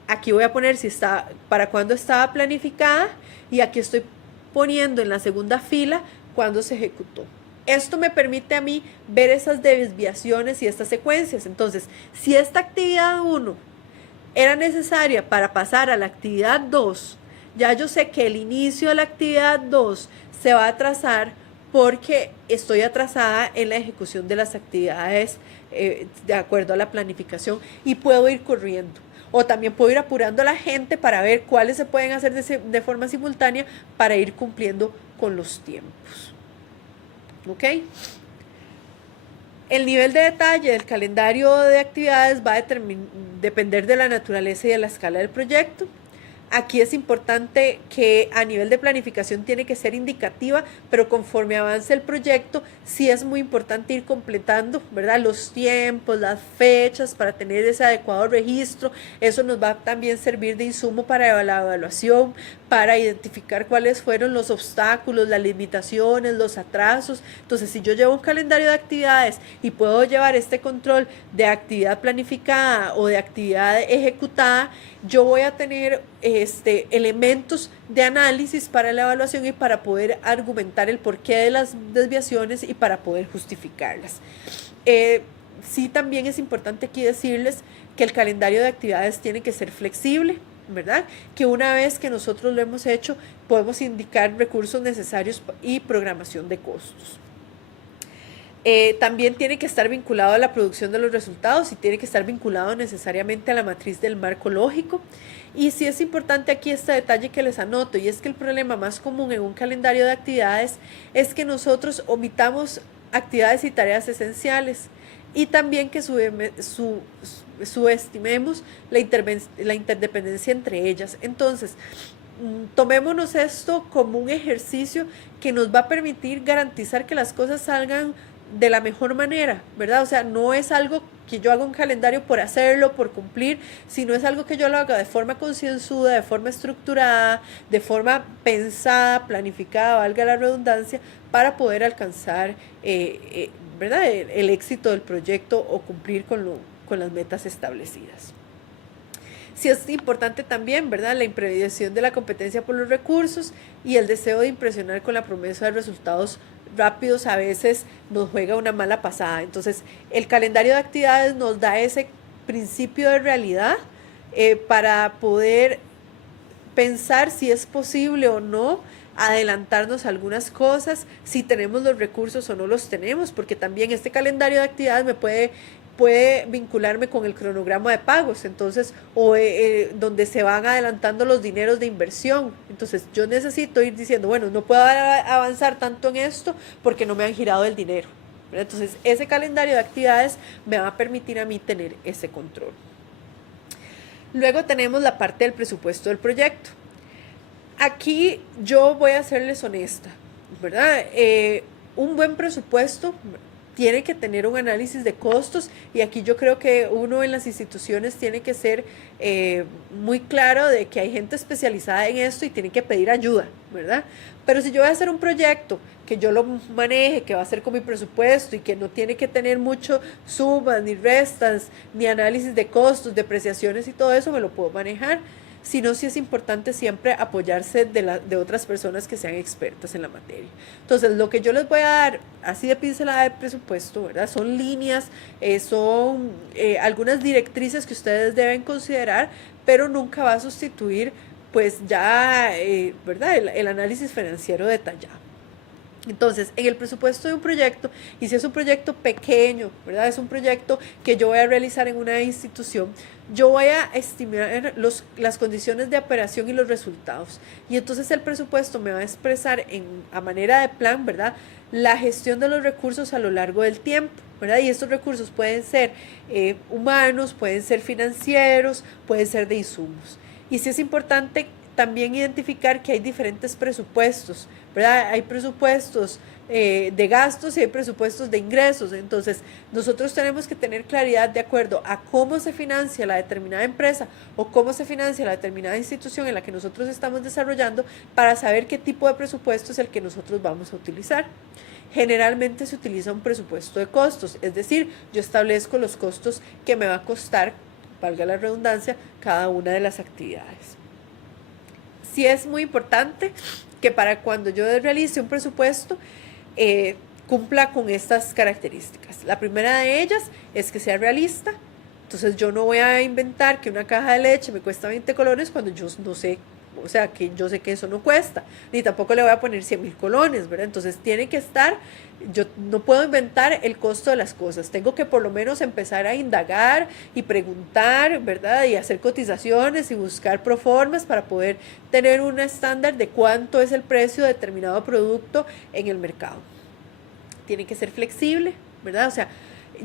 aquí voy a poner para cuándo estaba planificada, y aquí estoy poniendo en la segunda fila cuándo se ejecutó. Esto me permite a mí ver esas desviaciones y estas secuencias. Entonces, si esta actividad 1 era necesaria para pasar a la actividad 2, ya yo sé que el inicio de la actividad 2 se va a atrasar porque estoy atrasada en la ejecución de las actividades de acuerdo a la planificación, y puedo ir corriendo. O también puedo ir apurando a la gente para ver cuáles se pueden hacer de forma simultánea para ir cumpliendo con los tiempos. ¿Ok? El nivel de detalle del calendario de actividades va a depender de la naturaleza y de la escala del proyecto. Aquí es importante que a nivel de planificación tiene que ser indicativa, pero conforme avance el proyecto, sí es muy importante ir completando, ¿verdad?, los tiempos, las fechas, para tener ese adecuado registro. Eso nos va a también servir de insumo para la evaluación, para identificar cuáles fueron los obstáculos, las limitaciones, los atrasos. Entonces, si yo llevo un calendario de actividades y puedo llevar este control de actividad planificada o de actividad ejecutada, yo voy a tener elementos de análisis para la evaluación y para poder argumentar el porqué de las desviaciones y para poder justificarlas. Sí, también es importante aquí decirles que el calendario de actividades tiene que ser flexible, ¿verdad? Que una vez que nosotros lo hemos hecho, podemos indicar recursos necesarios y programación de costos. También tiene que estar vinculado a la producción de los resultados y tiene que estar vinculado necesariamente a la matriz del marco lógico. Y sí es importante aquí este detalle que les anoto, y es que el problema más común en un calendario de actividades es que nosotros omitamos actividades y tareas esenciales, y también que subestimemos la interdependencia entre ellas. Entonces, tomémonos esto como un ejercicio que nos va a permitir garantizar que las cosas salgan de la mejor manera, ¿verdad? O sea, no es algo que yo haga un calendario por hacerlo, por cumplir, sino es algo que yo lo haga de forma concienzuda, de forma estructurada, de forma pensada, planificada, valga la redundancia, para poder alcanzar, ¿verdad?, el éxito del proyecto o cumplir con las metas establecidas. Sí es importante también, ¿verdad?, la imprevisión de la competencia por los recursos y el deseo de impresionar con la promesa de resultados rápidos a veces nos juega una mala pasada. Entonces, el calendario de actividades nos da ese principio de realidad para poder pensar si es posible o no adelantarnos algunas cosas, si tenemos los recursos o no los tenemos, porque también este calendario de actividades me puede vincularme con el cronograma de pagos, entonces, donde se van adelantando los dineros de inversión. Entonces, yo necesito ir diciendo, bueno, no puedo avanzar tanto en esto porque no me han girado el dinero, ¿verdad? Entonces, ese calendario de actividades me va a permitir a mí tener ese control. Luego tenemos la parte del presupuesto del proyecto. Aquí yo voy a serles honesta, ¿verdad? Un buen presupuesto tiene que tener un análisis de costos, y aquí yo creo que uno en las instituciones tiene que ser muy claro de que hay gente especializada en esto y tiene que pedir ayuda, ¿verdad? Pero si yo voy a hacer un proyecto que yo lo maneje, que va a ser con mi presupuesto y que no tiene que tener mucho sumas, ni restas, ni análisis de costos, depreciaciones y todo eso, me lo puedo manejar. Sino sí es importante siempre apoyarse de otras personas que sean expertas en la materia. Entonces, lo que yo les voy a dar así de pincelada de presupuesto, ¿verdad?, son líneas, son algunas directrices que ustedes deben considerar, pero nunca va a sustituir pues ya, ¿verdad?, el análisis financiero detallado. Entonces, en el presupuesto de un proyecto, y si es un proyecto pequeño, ¿verdad?, es un proyecto que yo voy a realizar en una institución, yo voy a estimar las condiciones de operación y los resultados. Y entonces el presupuesto me va a expresar a manera de plan, ¿verdad?, la gestión de los recursos a lo largo del tiempo, ¿verdad? Y estos recursos pueden ser humanos, pueden ser financieros, pueden ser de insumos. Y sí es importante también identificar que hay diferentes presupuestos, ¿verdad? Hay presupuestos de gastos y hay presupuestos de ingresos. Entonces, nosotros tenemos que tener claridad de acuerdo a cómo se financia la determinada empresa o cómo se financia la determinada institución en la que nosotros estamos desarrollando, para saber qué tipo de presupuesto es el que nosotros vamos a utilizar. Generalmente se utiliza un presupuesto de costos, es decir, yo establezco los costos que me va a costar, valga la redundancia, cada una de las actividades. Sí es muy importante que para cuando yo realice un presupuesto cumpla con estas características. La primera de ellas es que sea realista. Entonces yo no voy a inventar que una caja de leche me cuesta 20 colones cuando yo no sé, o sea, que yo sé que eso no cuesta, ni tampoco le voy a poner 100,000 colones, ¿verdad? Entonces tiene que estar, yo no puedo inventar el costo de las cosas, tengo que por lo menos empezar a indagar y preguntar, ¿verdad?, y hacer cotizaciones y buscar proformas para poder tener un estándar de cuánto es el precio de determinado producto en el mercado. Tiene que ser flexible, ¿verdad? O sea,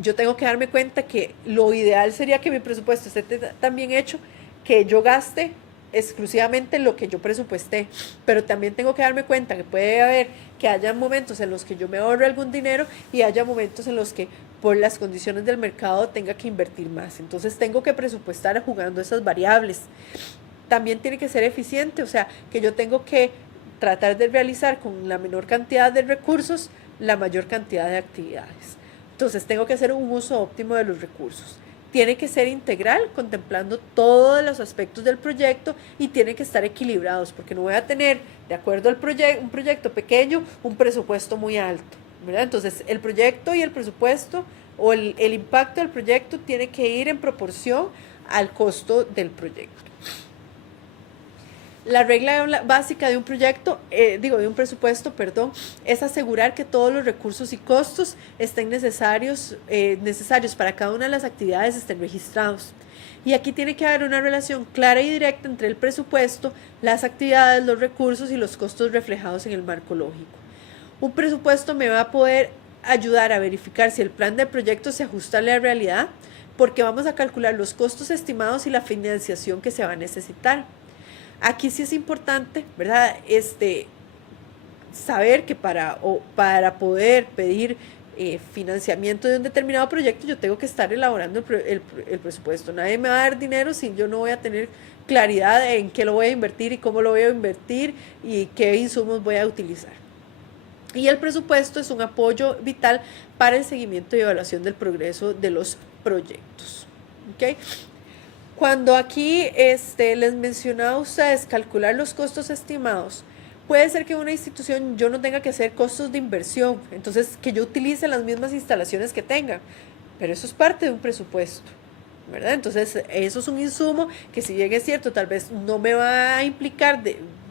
yo tengo que darme cuenta que lo ideal sería que mi presupuesto esté tan bien hecho que yo gaste exclusivamente lo que yo presupuesté, pero también tengo que darme cuenta que puede haber que haya momentos en los que yo me ahorre algún dinero y haya momentos en los que por las condiciones del mercado tenga que invertir más. Entonces tengo que presupuestar jugando esas variables. También tiene que ser eficiente, o sea, que yo tengo que tratar de realizar con la menor cantidad de recursos la mayor cantidad de actividades. Entonces tengo que hacer un uso óptimo de los recursos. tiene que ser integral, contemplando todos los aspectos del proyecto y tiene que estar equilibrados, porque no voy a tener, de acuerdo al un proyecto pequeño, un presupuesto muy alto, ¿verdad? Entonces, el proyecto y el presupuesto o el impacto del proyecto tiene que ir en proporción al costo del proyecto. La regla básica de un proyecto, de un presupuesto, perdón, es asegurar que todos los recursos y costos estén necesarios para cada una de las actividades estén registrados. Y aquí tiene que haber una relación clara y directa entre el presupuesto, las actividades, los recursos y los costos reflejados en el marco lógico. Un presupuesto me va a poder ayudar a verificar si el plan de proyecto se ajusta a la realidad, porque vamos a calcular los costos estimados y la financiación que se va a necesitar. Aquí sí es importante, ¿verdad? Saber que para poder pedir financiamiento de un determinado proyecto, yo tengo que estar elaborando el presupuesto. Nadie me va a dar dinero si yo no voy a tener claridad en qué lo voy a invertir y cómo lo voy a invertir y qué insumos voy a utilizar. Y el presupuesto es un apoyo vital para el seguimiento y evaluación del progreso de los proyectos. ¿Okay? Cuando aquí les mencionaba a ustedes calcular los costos estimados, puede ser que en una institución yo no tenga que hacer costos de inversión, entonces que yo utilice las mismas instalaciones que tenga, pero eso es parte de un presupuesto, ¿verdad? Entonces eso es un insumo que, si bien es cierto, tal vez no me va a implicar,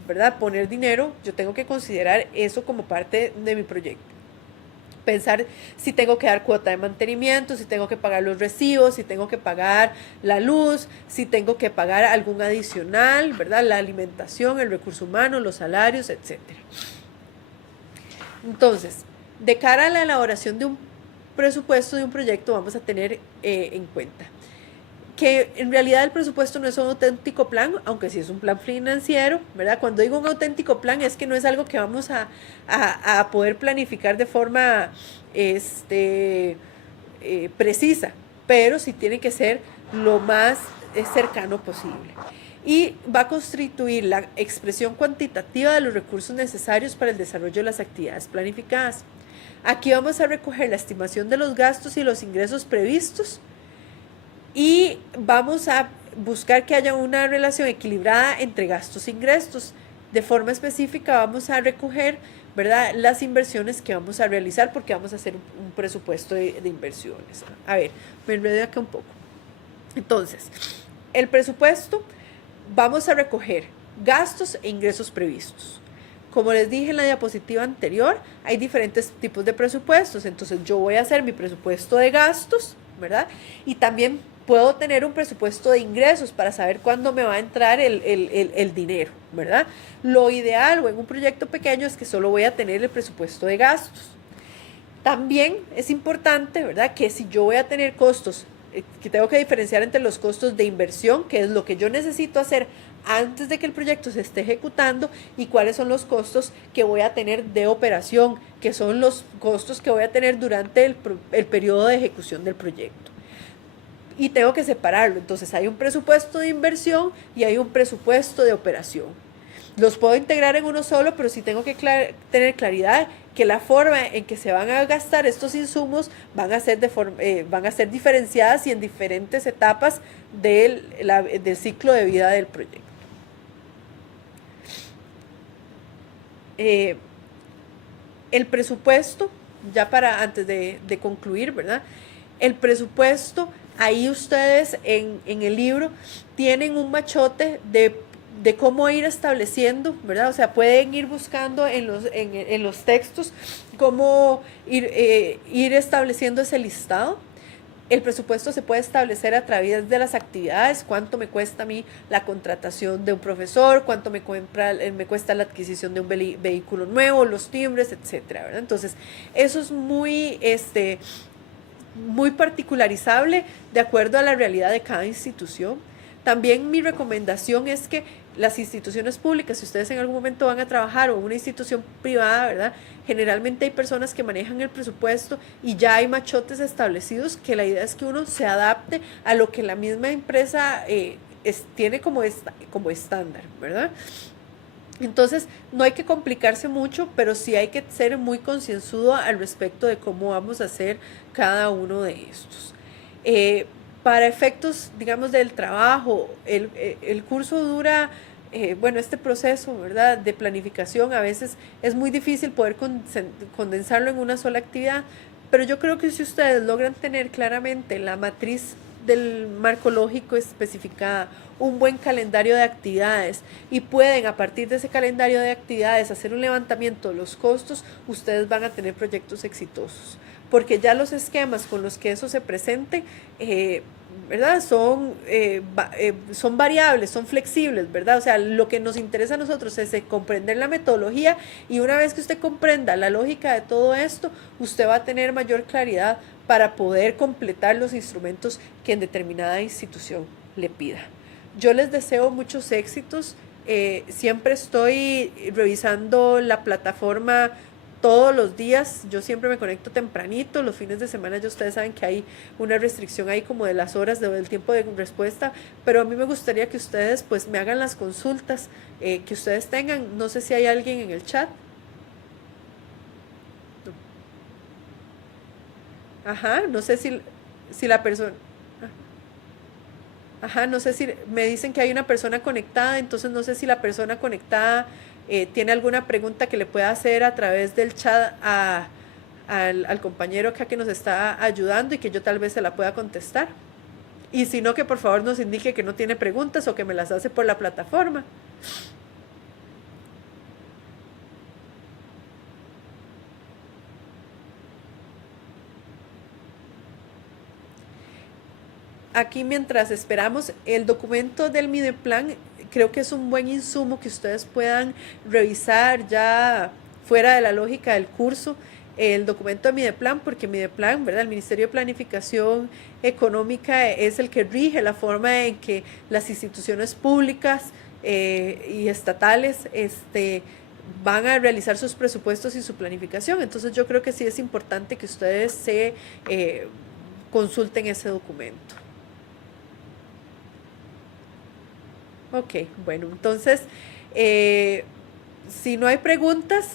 ¿verdad?, poner dinero, yo tengo que considerar eso como parte de mi proyecto. Pensar si tengo que dar cuota de mantenimiento, si tengo que pagar los recibos, si tengo que pagar la luz, si tengo que pagar algún adicional, ¿verdad? La alimentación, el recurso humano, los salarios, etc. Entonces, de cara a la elaboración de un presupuesto de un proyecto, vamos a tener en cuenta que en realidad el presupuesto no es un auténtico plan, aunque sí es un plan financiero, ¿verdad? Cuando digo un auténtico plan es que no es algo que vamos a poder planificar de forma precisa, pero sí tiene que ser lo más cercano posible. Y va a constituir la expresión cuantitativa de los recursos necesarios para el desarrollo de las actividades planificadas. Aquí vamos a recoger la estimación de los gastos y los ingresos previstos, y vamos a buscar que haya una relación equilibrada entre gastos e ingresos. De forma específica vamos a recoger, ¿verdad?, las inversiones que vamos a realizar, porque vamos a hacer un presupuesto de inversiones. A ver, me enredo acá un poco. Entonces, el presupuesto, vamos a recoger gastos e ingresos previstos. Como les dije en la diapositiva anterior, hay diferentes tipos de presupuestos. Entonces yo voy a hacer mi presupuesto de gastos, ¿verdad? Y también puedo tener un presupuesto de ingresos para saber cuándo me va a entrar el dinero, ¿verdad? Lo ideal o en un proyecto pequeño es que solo voy a tener el presupuesto de gastos. También es importante, ¿verdad?, que si yo voy a tener costos, que tengo que diferenciar entre los costos de inversión, que es lo que yo necesito hacer antes de que el proyecto se esté ejecutando, y cuáles son los costos que voy a tener de operación, que son los costos que voy a tener durante el periodo de ejecución del proyecto. Y tengo que separarlo. Entonces hay un presupuesto de inversión y hay un presupuesto de operación. Los puedo integrar en uno solo, pero sí tengo que tener claridad que la forma en que se van a gastar estos insumos van a ser diferenciadas y en diferentes etapas del ciclo de vida del proyecto. El presupuesto, ya para antes de concluir, ¿verdad? El presupuesto, ahí ustedes en el libro tienen un machote de cómo ir estableciendo, ¿verdad? O sea, pueden ir buscando en los textos cómo ir estableciendo ese listado. El presupuesto se puede establecer a través de las actividades, cuánto me cuesta a mí la contratación de un profesor, cuánto me cuesta la adquisición de un vehículo nuevo, los timbres, etcétera, ¿verdad? Entonces, eso es muy particularizable de acuerdo a la realidad de cada institución. También mi recomendación es que las instituciones públicas, si ustedes en algún momento van a trabajar o en una institución privada, ¿verdad?, generalmente hay personas que manejan el presupuesto y ya hay machotes establecidos, que la idea es que uno se adapte a lo que la misma empresa tiene como estándar, ¿verdad? Entonces, no hay que complicarse mucho, pero sí hay que ser muy concienzudo al respecto de cómo vamos a hacer cada uno de estos. para efectos, digamos, del trabajo, el curso dura, bueno, este proceso, ¿verdad?, de planificación a veces es muy difícil poder condensarlo en una sola actividad, pero yo creo que si ustedes logran tener claramente la matriz del marco lógico especificada, un buen calendario de actividades y pueden a partir de ese calendario de actividades hacer un levantamiento de los costos, ustedes van a tener proyectos exitosos, porque ya los esquemas con los que eso se presente, ¿verdad? Son variables, son flexibles, ¿verdad? O sea, lo que nos interesa a nosotros es comprender la metodología, y una vez que usted comprenda la lógica de todo esto, usted va a tener mayor claridad para poder completar los instrumentos que en determinada institución le pida. Yo les deseo muchos éxitos. Siempre estoy revisando la plataforma todos los días. Yo siempre me conecto tempranito. Los fines de semana ya ustedes saben que hay una restricción ahí como de las horas del tiempo de respuesta, pero a mí me gustaría que ustedes pues me hagan las consultas que ustedes tengan. No sé si hay alguien en el chat. Ajá, no sé si la persona... Ajá, no sé si me dicen que hay una persona conectada, entonces no sé si la persona conectada tiene alguna pregunta que le pueda hacer a través del chat al compañero acá que nos está ayudando y que yo tal vez se la pueda contestar. Y si no, que por favor nos indique que no tiene preguntas o que me las hace por la plataforma. Aquí mientras esperamos el documento del Mideplan, creo que es un buen insumo que ustedes puedan revisar ya fuera de la lógica del curso, el documento de Mideplan, porque Mideplan, ¿verdad?, el Ministerio de Planificación Económica es el que rige la forma en que las instituciones públicas y estatales van a realizar sus presupuestos y su planificación. Entonces yo creo que sí es importante que ustedes se consulten ese documento. Ok, bueno, entonces, si no hay preguntas,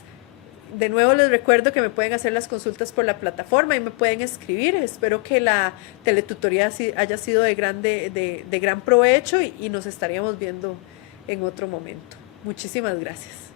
de nuevo les recuerdo que me pueden hacer las consultas por la plataforma y me pueden escribir. Espero que la teletutoría haya sido de gran provecho y nos estaríamos viendo en otro momento. Muchísimas gracias.